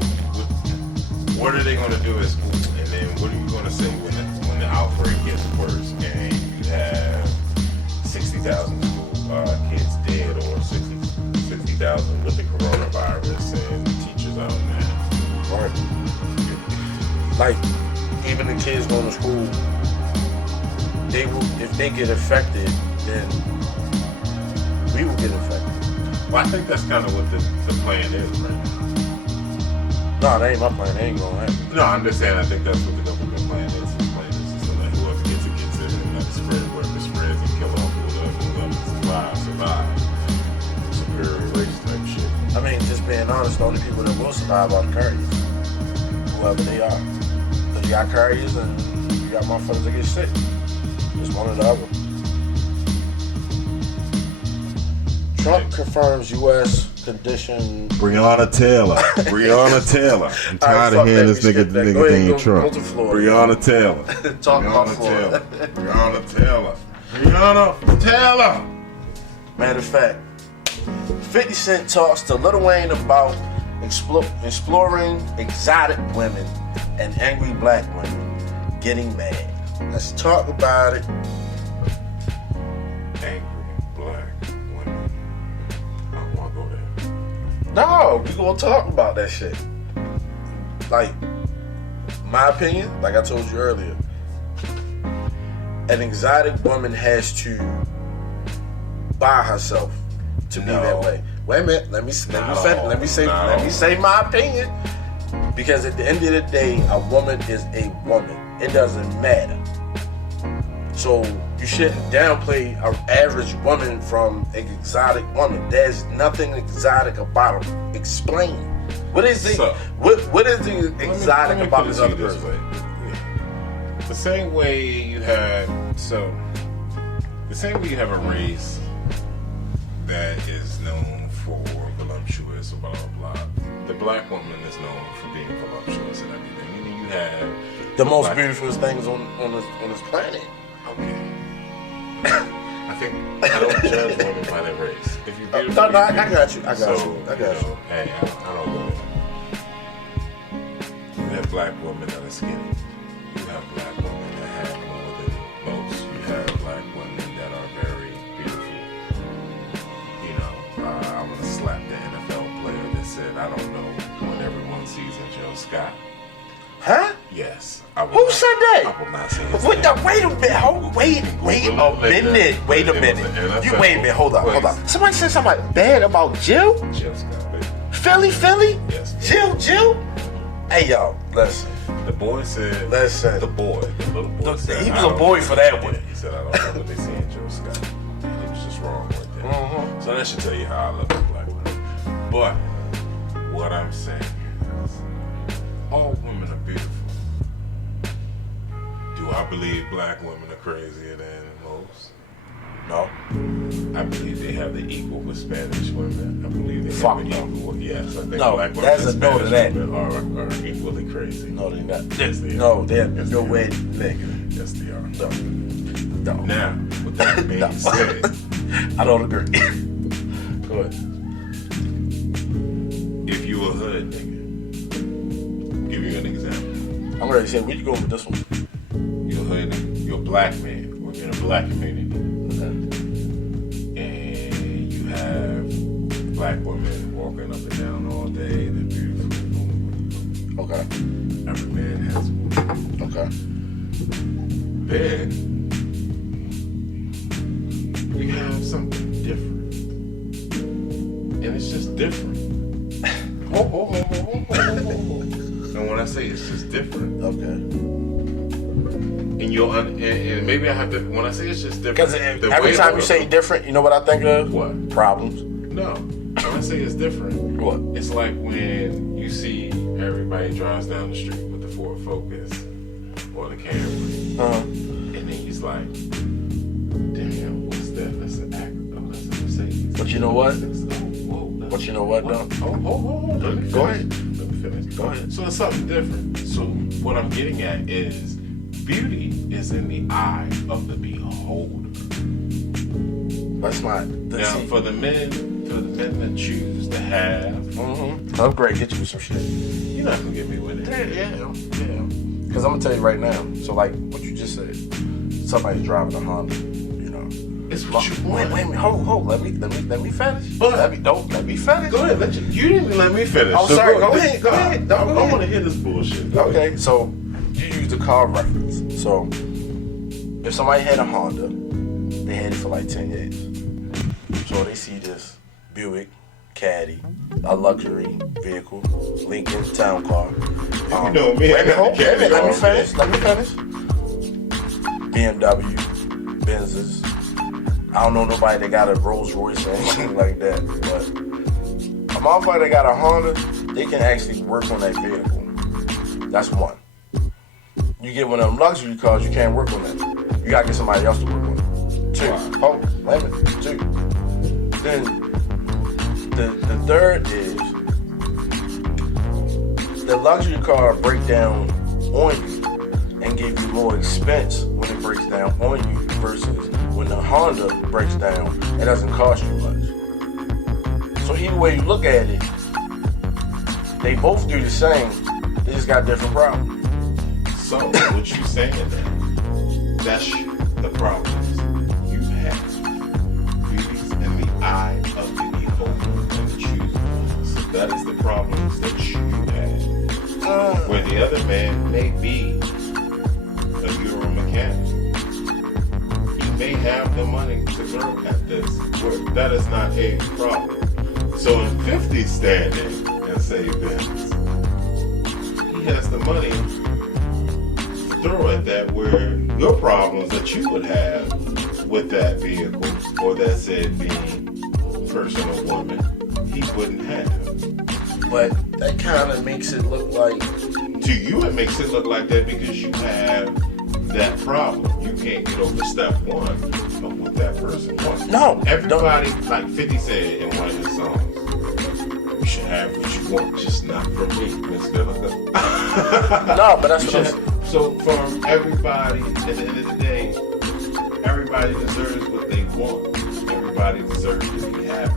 what are they going to do at school? And then what are you going to say when the outbreak gets worse and you have 60,000 kids dead or 60,000 with the coronavirus and teachers out there? Right. Like, even the kids going to school, they will, if they get affected, then we will get affected. Well, I think that's kind of what the plan is right now. No, that ain't my plan. They ain't gonna happen. No, I'm just saying I think that's what the government plan is. The plan is just to let whoever gets it, and let it spread wherever it spreads and kill off whoever survive. Superior race type shit. I mean, just being honest, the only people that will survive are the couriers. Whoever they are. Because you got couriers and you got motherfuckers that get sick. It's one or the other. Trump confirms U.S. condition. Breonna Taylor. I'm tired of hearing this nigga named Trump. Breonna Taylor. Talk about Florida. Breonna Taylor. Matter of fact, 50 Cent talks to Lil Wayne about exploring exotic women and angry black women getting mad. Let's talk about it. Angry black women. I don't want to go there. No, we gonna talk about that shit. Like, my opinion, like I told you earlier, an exotic woman has to buy herself to be that way. Wait a minute, let me say my opinion. Because at the end of the day, a woman is a woman. It doesn't matter. So you shouldn't downplay an average woman from an exotic woman. There's nothing exotic about them. Explain. What is the what is the exotic about this other person? The same way you have a race that is known for voluptuous or blah blah blah. The black woman is known for being voluptuous and everything. And then you have the most beautiful things on this planet. Okay. I think I don't judge women by their race. If you're beautiful, I got you. I got you. Hey, I don't go there. You have black women that are skinny. You have black women that have more than most. You have black women that are very beautiful. You know, I'm gonna slap the NFL player that said, I don't know when everyone sees a Joe Scott. Huh? Yes. Who said that? I will not say his Wait name. a minute. Wait a minute. Wait a minute. Hold on. Somebody said something bad about Jill? Joe Scott, baby. Philly? Yes. Jill? Hey, y'all, listen. The boy said, Listen. the little boy said, he was a boy for that one. He said, I don't know what they see in Joe Scott. And he was just wrong right there. Mm-hmm. So that should tell you how I love the black women. But what I'm saying is, all women are beautiful. Do I believe black women are crazier than most? No. I believe they have the equal with Spanish women. I believe they have the equal. Yes, I think black women and Spanish women are equally crazy. No, they're not. Yes, they are. No, they're no way, nigga. Yes, they are. No. Now, with that being said, I don't agree. Go ahead. if you a hood nigga, give you an example. I'm ready to say, where you going with this one? You're a hood nigga. You're a black man. We're in a black community. And you have black women walking up and down all day. They're beautiful. Okay. Every man has one. Okay. Then you have something different. And it's just different. And when I say it's just different, Okay. and maybe I have to, when I say it's just different, Because every time you say different, you know what I think of? What? Problems. No. When I say it's different, What? it's like when you see everybody drives down the street with the Ford Focus or the Camry, and then he's like, damn, what's that? That's an that's a Mercedes. But you know what? Whoa. But you know what, though? Oh, let me finish. Go ahead. Let me finish. Go ahead. So it's something different. So what I'm getting at is beauty is in the eye of the beholder. That's my... Now, for the men that choose to have, Upgrade, get you some shit. you're not gonna get me with it. Yeah. Because I'm going to tell you right now. So, like what you just said. Somebody's driving a Honda, you know. It's what you want. Wait a minute. Hold. Let me finish. But- Let me finish. Go ahead. You didn't even let me finish. Oh, So sorry. Go ahead. I want to hear this bullshit. Go ahead. Okay, so you use the car reference. So if somebody had a Honda, they had it for like 10 years. So they see this Buick caddy, a luxury vehicle, Lincoln town car. You know me. Let me finish. BMW, Benzes. I don't know nobody that got a Rolls Royce or anything like that, but a motherfucker that got a Honda, they can actually work on that vehicle. That's one. You get one of them luxury cars, you can't work on that. You gotta get somebody else to work on it. Two. Two. Then the third is the luxury car break down on you and give you more expense when it breaks down on you versus when the Honda breaks down, it doesn't cost you much. So either way you look at it, they both do the same, they just got different problems. So what you saying then, that's the problems you have. Beauty's in the eye of the beholder and the chooser. So that is the problems that you have. Where the other man may be a Euro mechanic. He may have the money to learn at this. Where that is not a problem. So in 50 standing and say this, he has the money throw at that where your problems that you would have with that vehicle or that said being person or woman, he wouldn't have. But that kind of makes it look like... To you, it makes it look like that because you have that problem. You can't get over step one of what that person wants. No. Everybody, like 50 said in one of his songs, you should have what you want, just not from me, Miss Vivica. No, but that's what I'm saying. So from everybody, at the end of the day, everybody deserves what they want. Everybody deserves to be happy.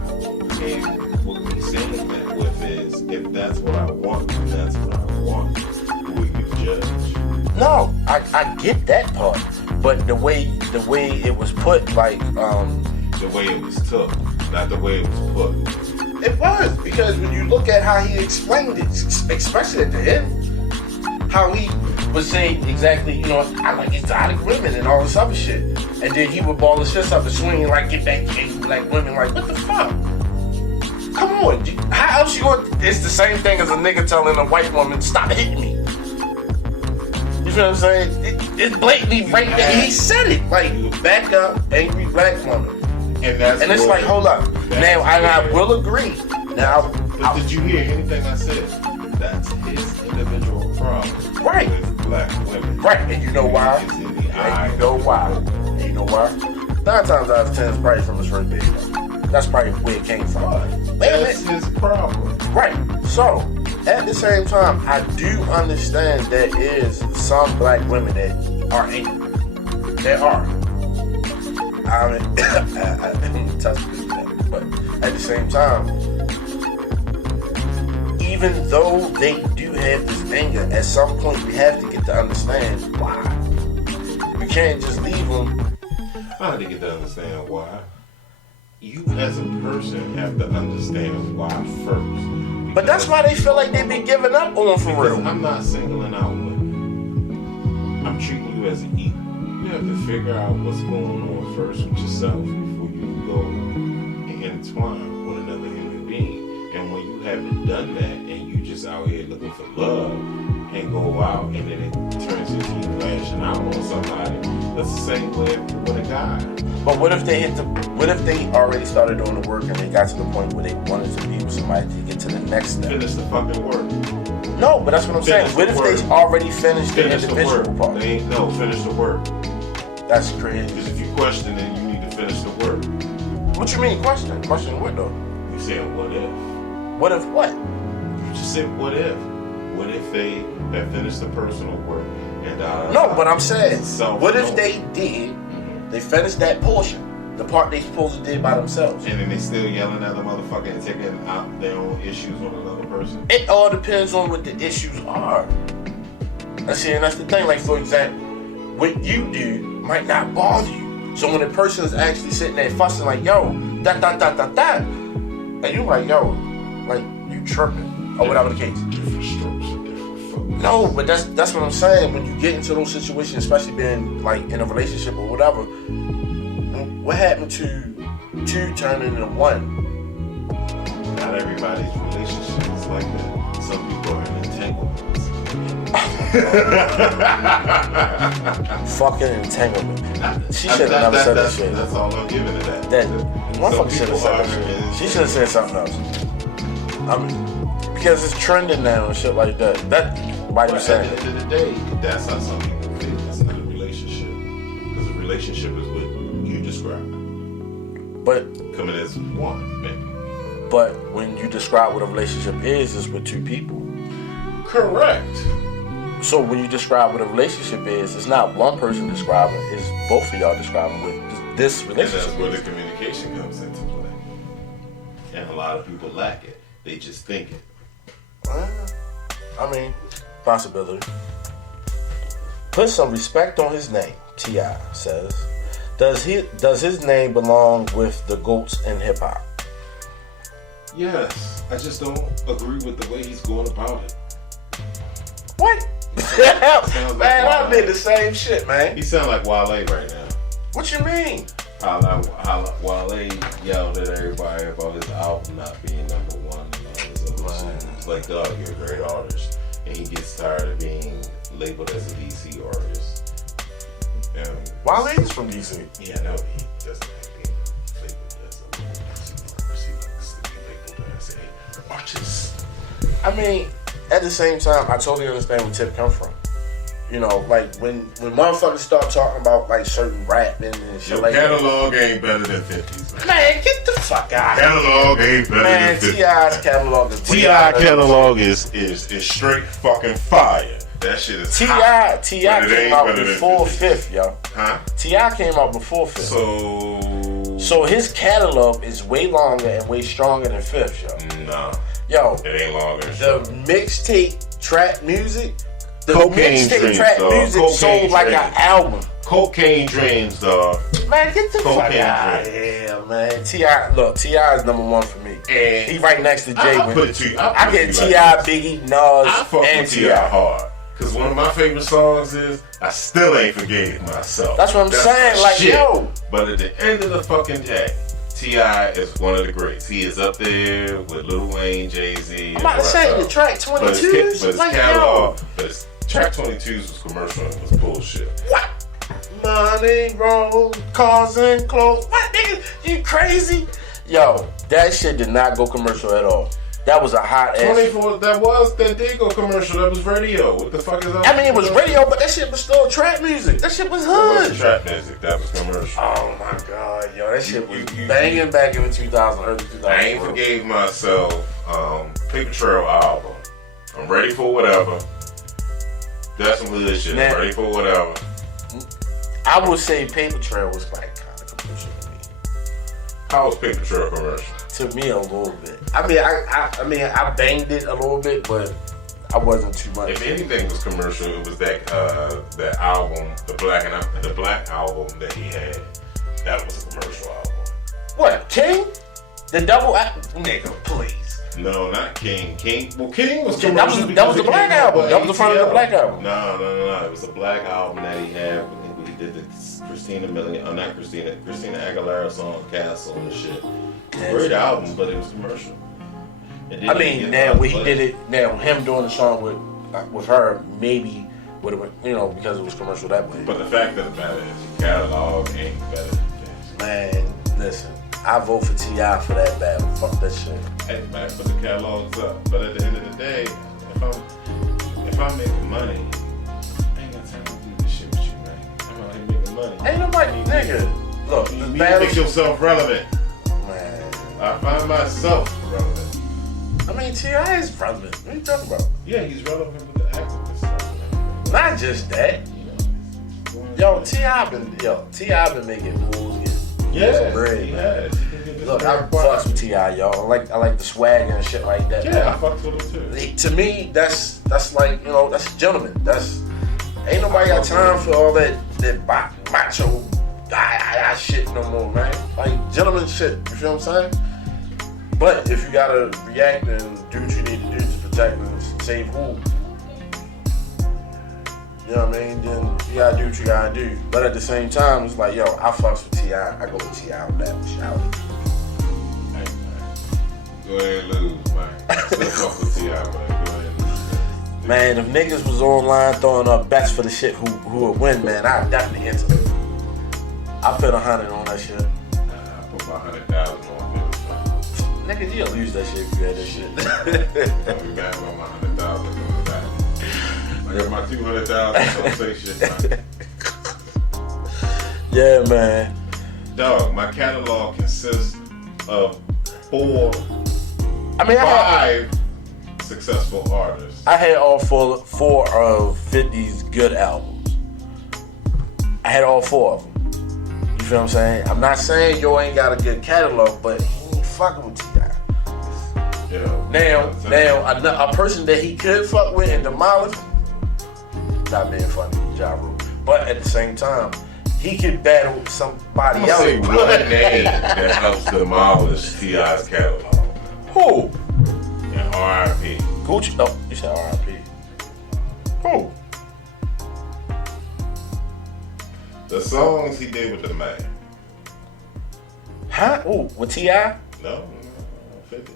And what we saying that with is, if that's what I want, then that's what I want. Who will you judge? No, I get that part. But the way it was put, like the way it was took, not the way it was put. It was, because when you look at how he explained it, especially at the end, how he was saying exactly, you know, I like exotic women and all this other shit. And then he would ball his fist up and swing and like get back at black women, like, what the fuck? Come on, how else you going? It's the same thing as a nigga telling a white woman, stop hitting me. You feel what I'm saying? It's blatantly right there. He said it, like, back up, angry black woman. And it's like, hold up. Now, I will agree. Now, but did you hear anything I said? That's his individual problem. Right. With black women. Right. And you know why? And you know why? 9 times out of 10 is probably from his first baby. That's probably where it came from. That's his problem. Right. So, at the same time, I do understand there is some black women that are angry. There are. I mean, I didn't touch this, but at the same time, even though they do have this anger, at some point we have to get to understand why. We can't just leave them. I have to get to understand why. You as a person have to understand why first. But that's why they feel like they be giving up on for real. I'm not singling out women. I'm treating you as an equal. You have to figure out what's going on first with yourself before you go and intertwine with another human being. And when you haven't done that and you just out here looking for love and go out and then it turns into you lashing out on somebody, that's the same way with a guy. But what if they already started doing the work and they got to the point where they wanted to be with somebody to get to the next step? Finish the fucking work. No, but that's what I'm saying. What if they already finished the individual part? Finish the work. That's crazy. Because if you question it, you need to finish the work. What you mean question? Question what though? You said what if? What if what? You just said what if? What if they have finished the personal work and no, but I'm saying, what if they did? Mm-hmm. They finished that portion, the part they supposed to did by themselves, and then they still yelling at the motherfucker and taking out their own issues on another person. It all depends on what the issues are. And that's the thing. Like for example, what you do might not bother you. So when a person is actually sitting there fussing like, yo, that, and you like, yo, like you tripping or whatever the case. Different strokes for different folks. No, but that's what I'm saying. When you get into those situations, especially being like in a relationship or whatever, what happened to 2 turning into 1? Not not everybody's relationship is like that. Some people are in entanglements. Fucking entanglement. She should have never said that shit. That's all I'm giving to that. That motherfucker should have said that shit. She should have said something else. I mean, because it's trending now and shit like that. Why you saying at the end of the day, that's how some people think. That's not a relationship. Because a relationship is what you describe. But coming as one, maybe. But when you describe what a relationship is, it's with two people. Correct. So when you describe what a relationship is, it's not one person describing, it's both of y'all describing what this relationship is. And that's where the communication comes into play. And a lot of people lack it. They just think it. I mean, possibility. Put some respect on his name, T.I. says. Does his name belong with the GOATs in hip hop? Yes. I just don't agree with the way he's going about it. What? Man, I did the same shit, man. He sound like Wale right now. What you mean? Wale yelled at everybody about his album not being number one and all his other shit. It's like, dog, you're a great artist. And he gets tired of being labeled as a DC artist. Wale's from DC. Yeah, no, he doesn't like being labeled as a DC artist. He likes to be labeled as an artist. I mean, at the same time, I totally understand where Tip comes from. You know, like when motherfuckers start talking about like certain rapping and shit like that. Your catalog ain't better than 50s, man, get the fuck out. Catalog ain't better than 50s. T.I.'s catalog is T.I. catalog is straight fucking fire. That shit is T.I. came out before Fifth, yo. Huh? T.I. came out before Fifth. So his catalog is way longer and way stronger than Fifth, yo. No. Yo, it ain't longer. The mixtape trap music. The Cocaine mixtape dreams, trap dog. music Cocaine sold like dreams. an album. Cocaine dreams, dog. Man, get the fuck Cocaine out of here, man. T.I. is number one for me. And he right next to Jay. I get T.I., Biggie, Nas, I fuck and with T.I. hard. Cause one of my favorite songs is I Still Ain't Forgave Myself. That's what I'm saying. Like, shit. yo. But at the end of the fucking day, T.I. is one of the greats. He is up there with Lil Wayne, Jay-Z. I'm about to say the track 22s. But his like, catalog, but his track 22s was commercial and was bullshit. What? Money, road, cars and clothes. What, nigga? You crazy? Yo, that shit did not go commercial at all. That was a hot ass. 24. That did go commercial. That was radio. What the fuck is that? I mean, it was radio, but that shit was still trap music. That shit was hood. It wasn't trap music. That was commercial. Oh my god, yo, that shit was banging back in the 2000, early 2000. I ain't forgave myself. Paper Trail album. I'm ready for whatever. That's some hood shit. I'm ready for whatever. I would say Paper Trail was like kind of commercial to me. How was Paper Trail commercial? To me, a little bit. I mean, I banged it a little bit, but I wasn't too much. If anything was commercial, it was that album, the black album that he had. That was a commercial album. What, King? The double nigga, please. No, not King. Well, King was commercial. That was the black album. That was the front of the black album. No. It was the black album that he had. He did the Christina Aguilera song Castle and shit. Great album, but it was commercial. I mean, now when he did it, now him doing the song with her maybe would have been, you know, because it was commercial that way. But the fact of the matter is, catalog ain't better than this. Man, listen, I vote for T.I. for that battle. Fuck that shit. Hey, man, but the catalog's up. But at the end of the day, if I'm making money, I ain't got time to do this shit with you, man. I'm out here making money. Ain't nobody, nigga. Look, you need to make yourself relevant. Man, I find myself relevant. I mean, T.I. is relevant. What are you talking about? Yeah, he's relevant with the activist stuff. Not just that. Yo, T.I. been making moves. Yeah, bread, man. Look, I fucks with T.I., y'all. I like the swag and shit like that. Yeah, man. I fucks with him too. To me, that's like, you know, that's a gentleman. Ain't nobody got time for all that macho shit no more, man. Like, gentleman shit, you feel what I'm saying? But if you gotta react and do what you need to do to protect and save who, you know what I mean? Then you gotta do what you gotta do. But at the same time, it's like, yo, I fucks with T.I. I go with T.I. on that. Shout Go ahead and lose, man. Still fuck with T.I., man. Go ahead and lose. Man, if niggas was online throwing up bets for the shit who would win, man, I'd definitely enter it. I put 100 on that shit. I put my 100,000 on it. Niggas, you'll lose that shit if you had that shit. I'll be mad about my 100,000 going back. I got my 200,000, don't say shit, man. Yeah, man. Dog, my catalog consists of five successful artists. I had all four of 50's good albums. I had all four of them. You feel what I'm saying? I'm not saying yo ain't got a good catalog, but he ain't fucking with T.I. Now, a person that he could fuck with and demolish, not being funny, Ja Rule. But at the same time, he could battle somebody else. Say one name that helps demolish T.I.'s catalog. Who? And R.I.P. Gucci. Oh, you said R.I.P. Who? The songs he did with the man. Huh? Ooh, with T.I.? No, 50.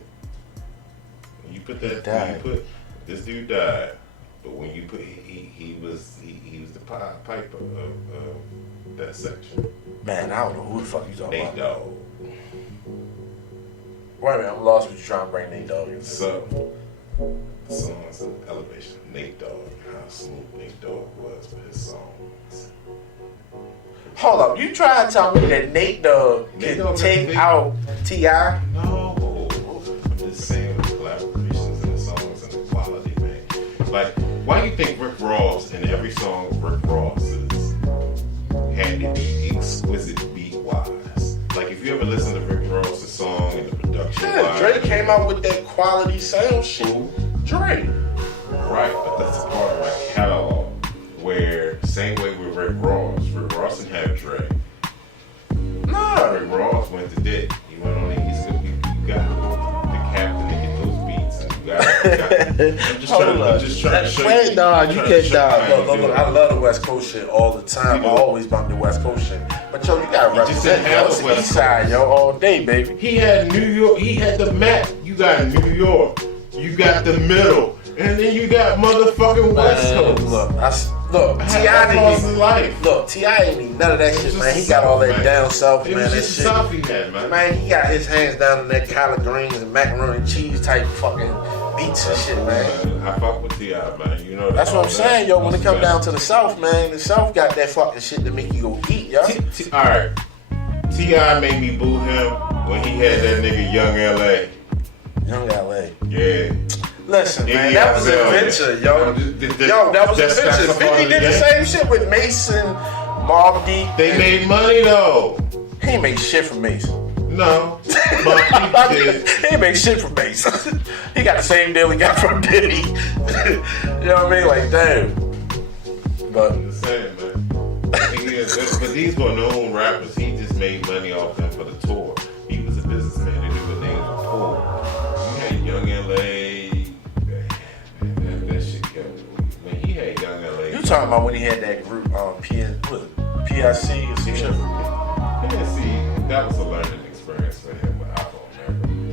When you put that, this dude died, but when you put he was the piper of that section. Man, I don't know who the fuck you talking Nate about. Dogg. Wait a minute, I'm lost what you trying to bring Nate Dogg in. So, the songs of elevation. Nate Dogg, how smooth Nate Dogg was with his songs. Hold up, you trying to tell me that Nate Dogg can take out T.I.? No, I'm just saying the collaborations and the songs and the quality, man. Like, why do you think Rick Ross in every song of Rick Ross's had to be exquisite beat-wise? Like, if you ever listen to Rick Ross's song and the production, Yeah, Dre came out with that quality sound shit. Dre. Right, but that's a part of my catalog. Where, same way with Rick Ross didn't have Dre. Nah. Rick Ross went to Dick. He went on the East Coast. You got the captain to get those beats. And you got I'm just trying to show you. Dog, you can't dog. Look, I love the West Coast shit all the time. I always bump the West Coast shit. But yo, you gotta represent the West Side, yo, all day, baby. He had New York. He had the map. You got New York. You got the middle. And then you got motherfucking West Coast. Look, T.I. ain't need none of that shit, man. He got all that down south, man. That shit. South he had, man. Man, he got his hands down in that collard greens and macaroni and cheese type fucking beats and shit, man. I fuck with T.I., man. You know that's what I'm saying, yo. When it come down to the South, man, the South got that fucking shit to make you go eat, yo. Alright. T.I. made me boo him when he had that nigga Young L.A. Young L.A. Yeah. Listen, man, that was an adventure, yo. That was an adventure. 50 did the same shit with Mason, Mobb Deep. They made money, though. He ain't make shit from Mason. No. Mobb Deep did. He ain't make shit from Mason. He got the same deal he got from Diddy. You know what I mean? Like, damn. But I'm just saying, man. But these were known rappers. He just made money off them for the tour. He was a businessman. They knew what names were cool. You had Young L.A. That shit kept. When he had Young L.A. You talking about when he had that group, PSC or some shit? PSC, that was a learning experience for him with iPhone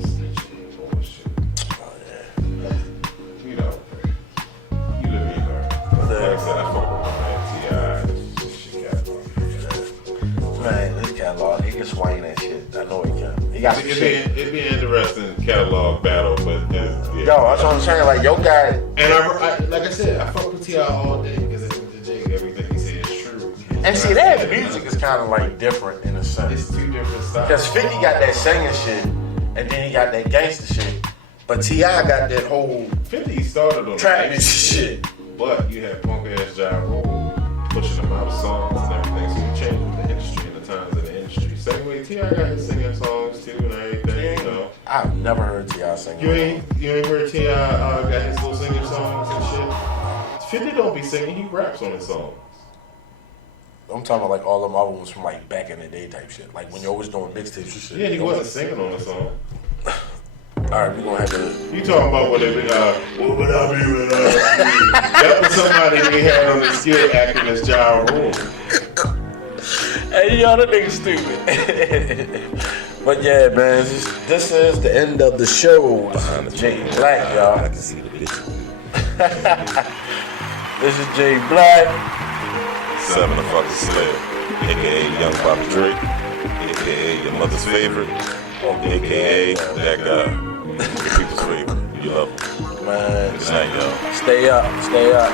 snitching and bullshit. Oh, yeah. You know, you live and you learn. Like I said, I fuck with my man T.I. Shit catalog. Man, his catalog, he can swing that shit. I know he can. He got some shit. It'd be an interesting catalog battle, but yeah. Yo, that's what I'm saying. Like, yo guy. And I like I said, I fuck with T.I. all day because at the end of the day, everything he said is true. And see, that music is kind of like different in a sense. It's two different styles. Because 50 got that singing shit, and then he got that gangster shit. But T.I. got that whole 50 started on trap shit. But you had punk ass Ja Rule pushing them out of songs and everything, so you changed with the industry and the times of the industry. Same way T.I. got his singing songs too and everything, you know. I've never heard T.I. sing. You ain't heard T.I. got his little singing songs and shit? 50 don't be singing, he raps on his songs. I'm talking about like all them albums from like back in the day type shit. Like when you're always doing mixtapes and shit. Yeah, he wasn't singing on the song. Alright, we're gonna have to. You talking about what would I be without you? That was somebody he had on the skit acting as Ja Rule. Hey, yo, that nigga stupid. But yeah, man, this is the end of the show. This is Jay Black, y'all. I can see the bitch. This is Jay Black. 7 the fucking Sled, aka Young Papa Drake, aka your mother's favorite, aka that guy, your people's favorite. You love him. Man, Good night, y'all. stay up, stay up.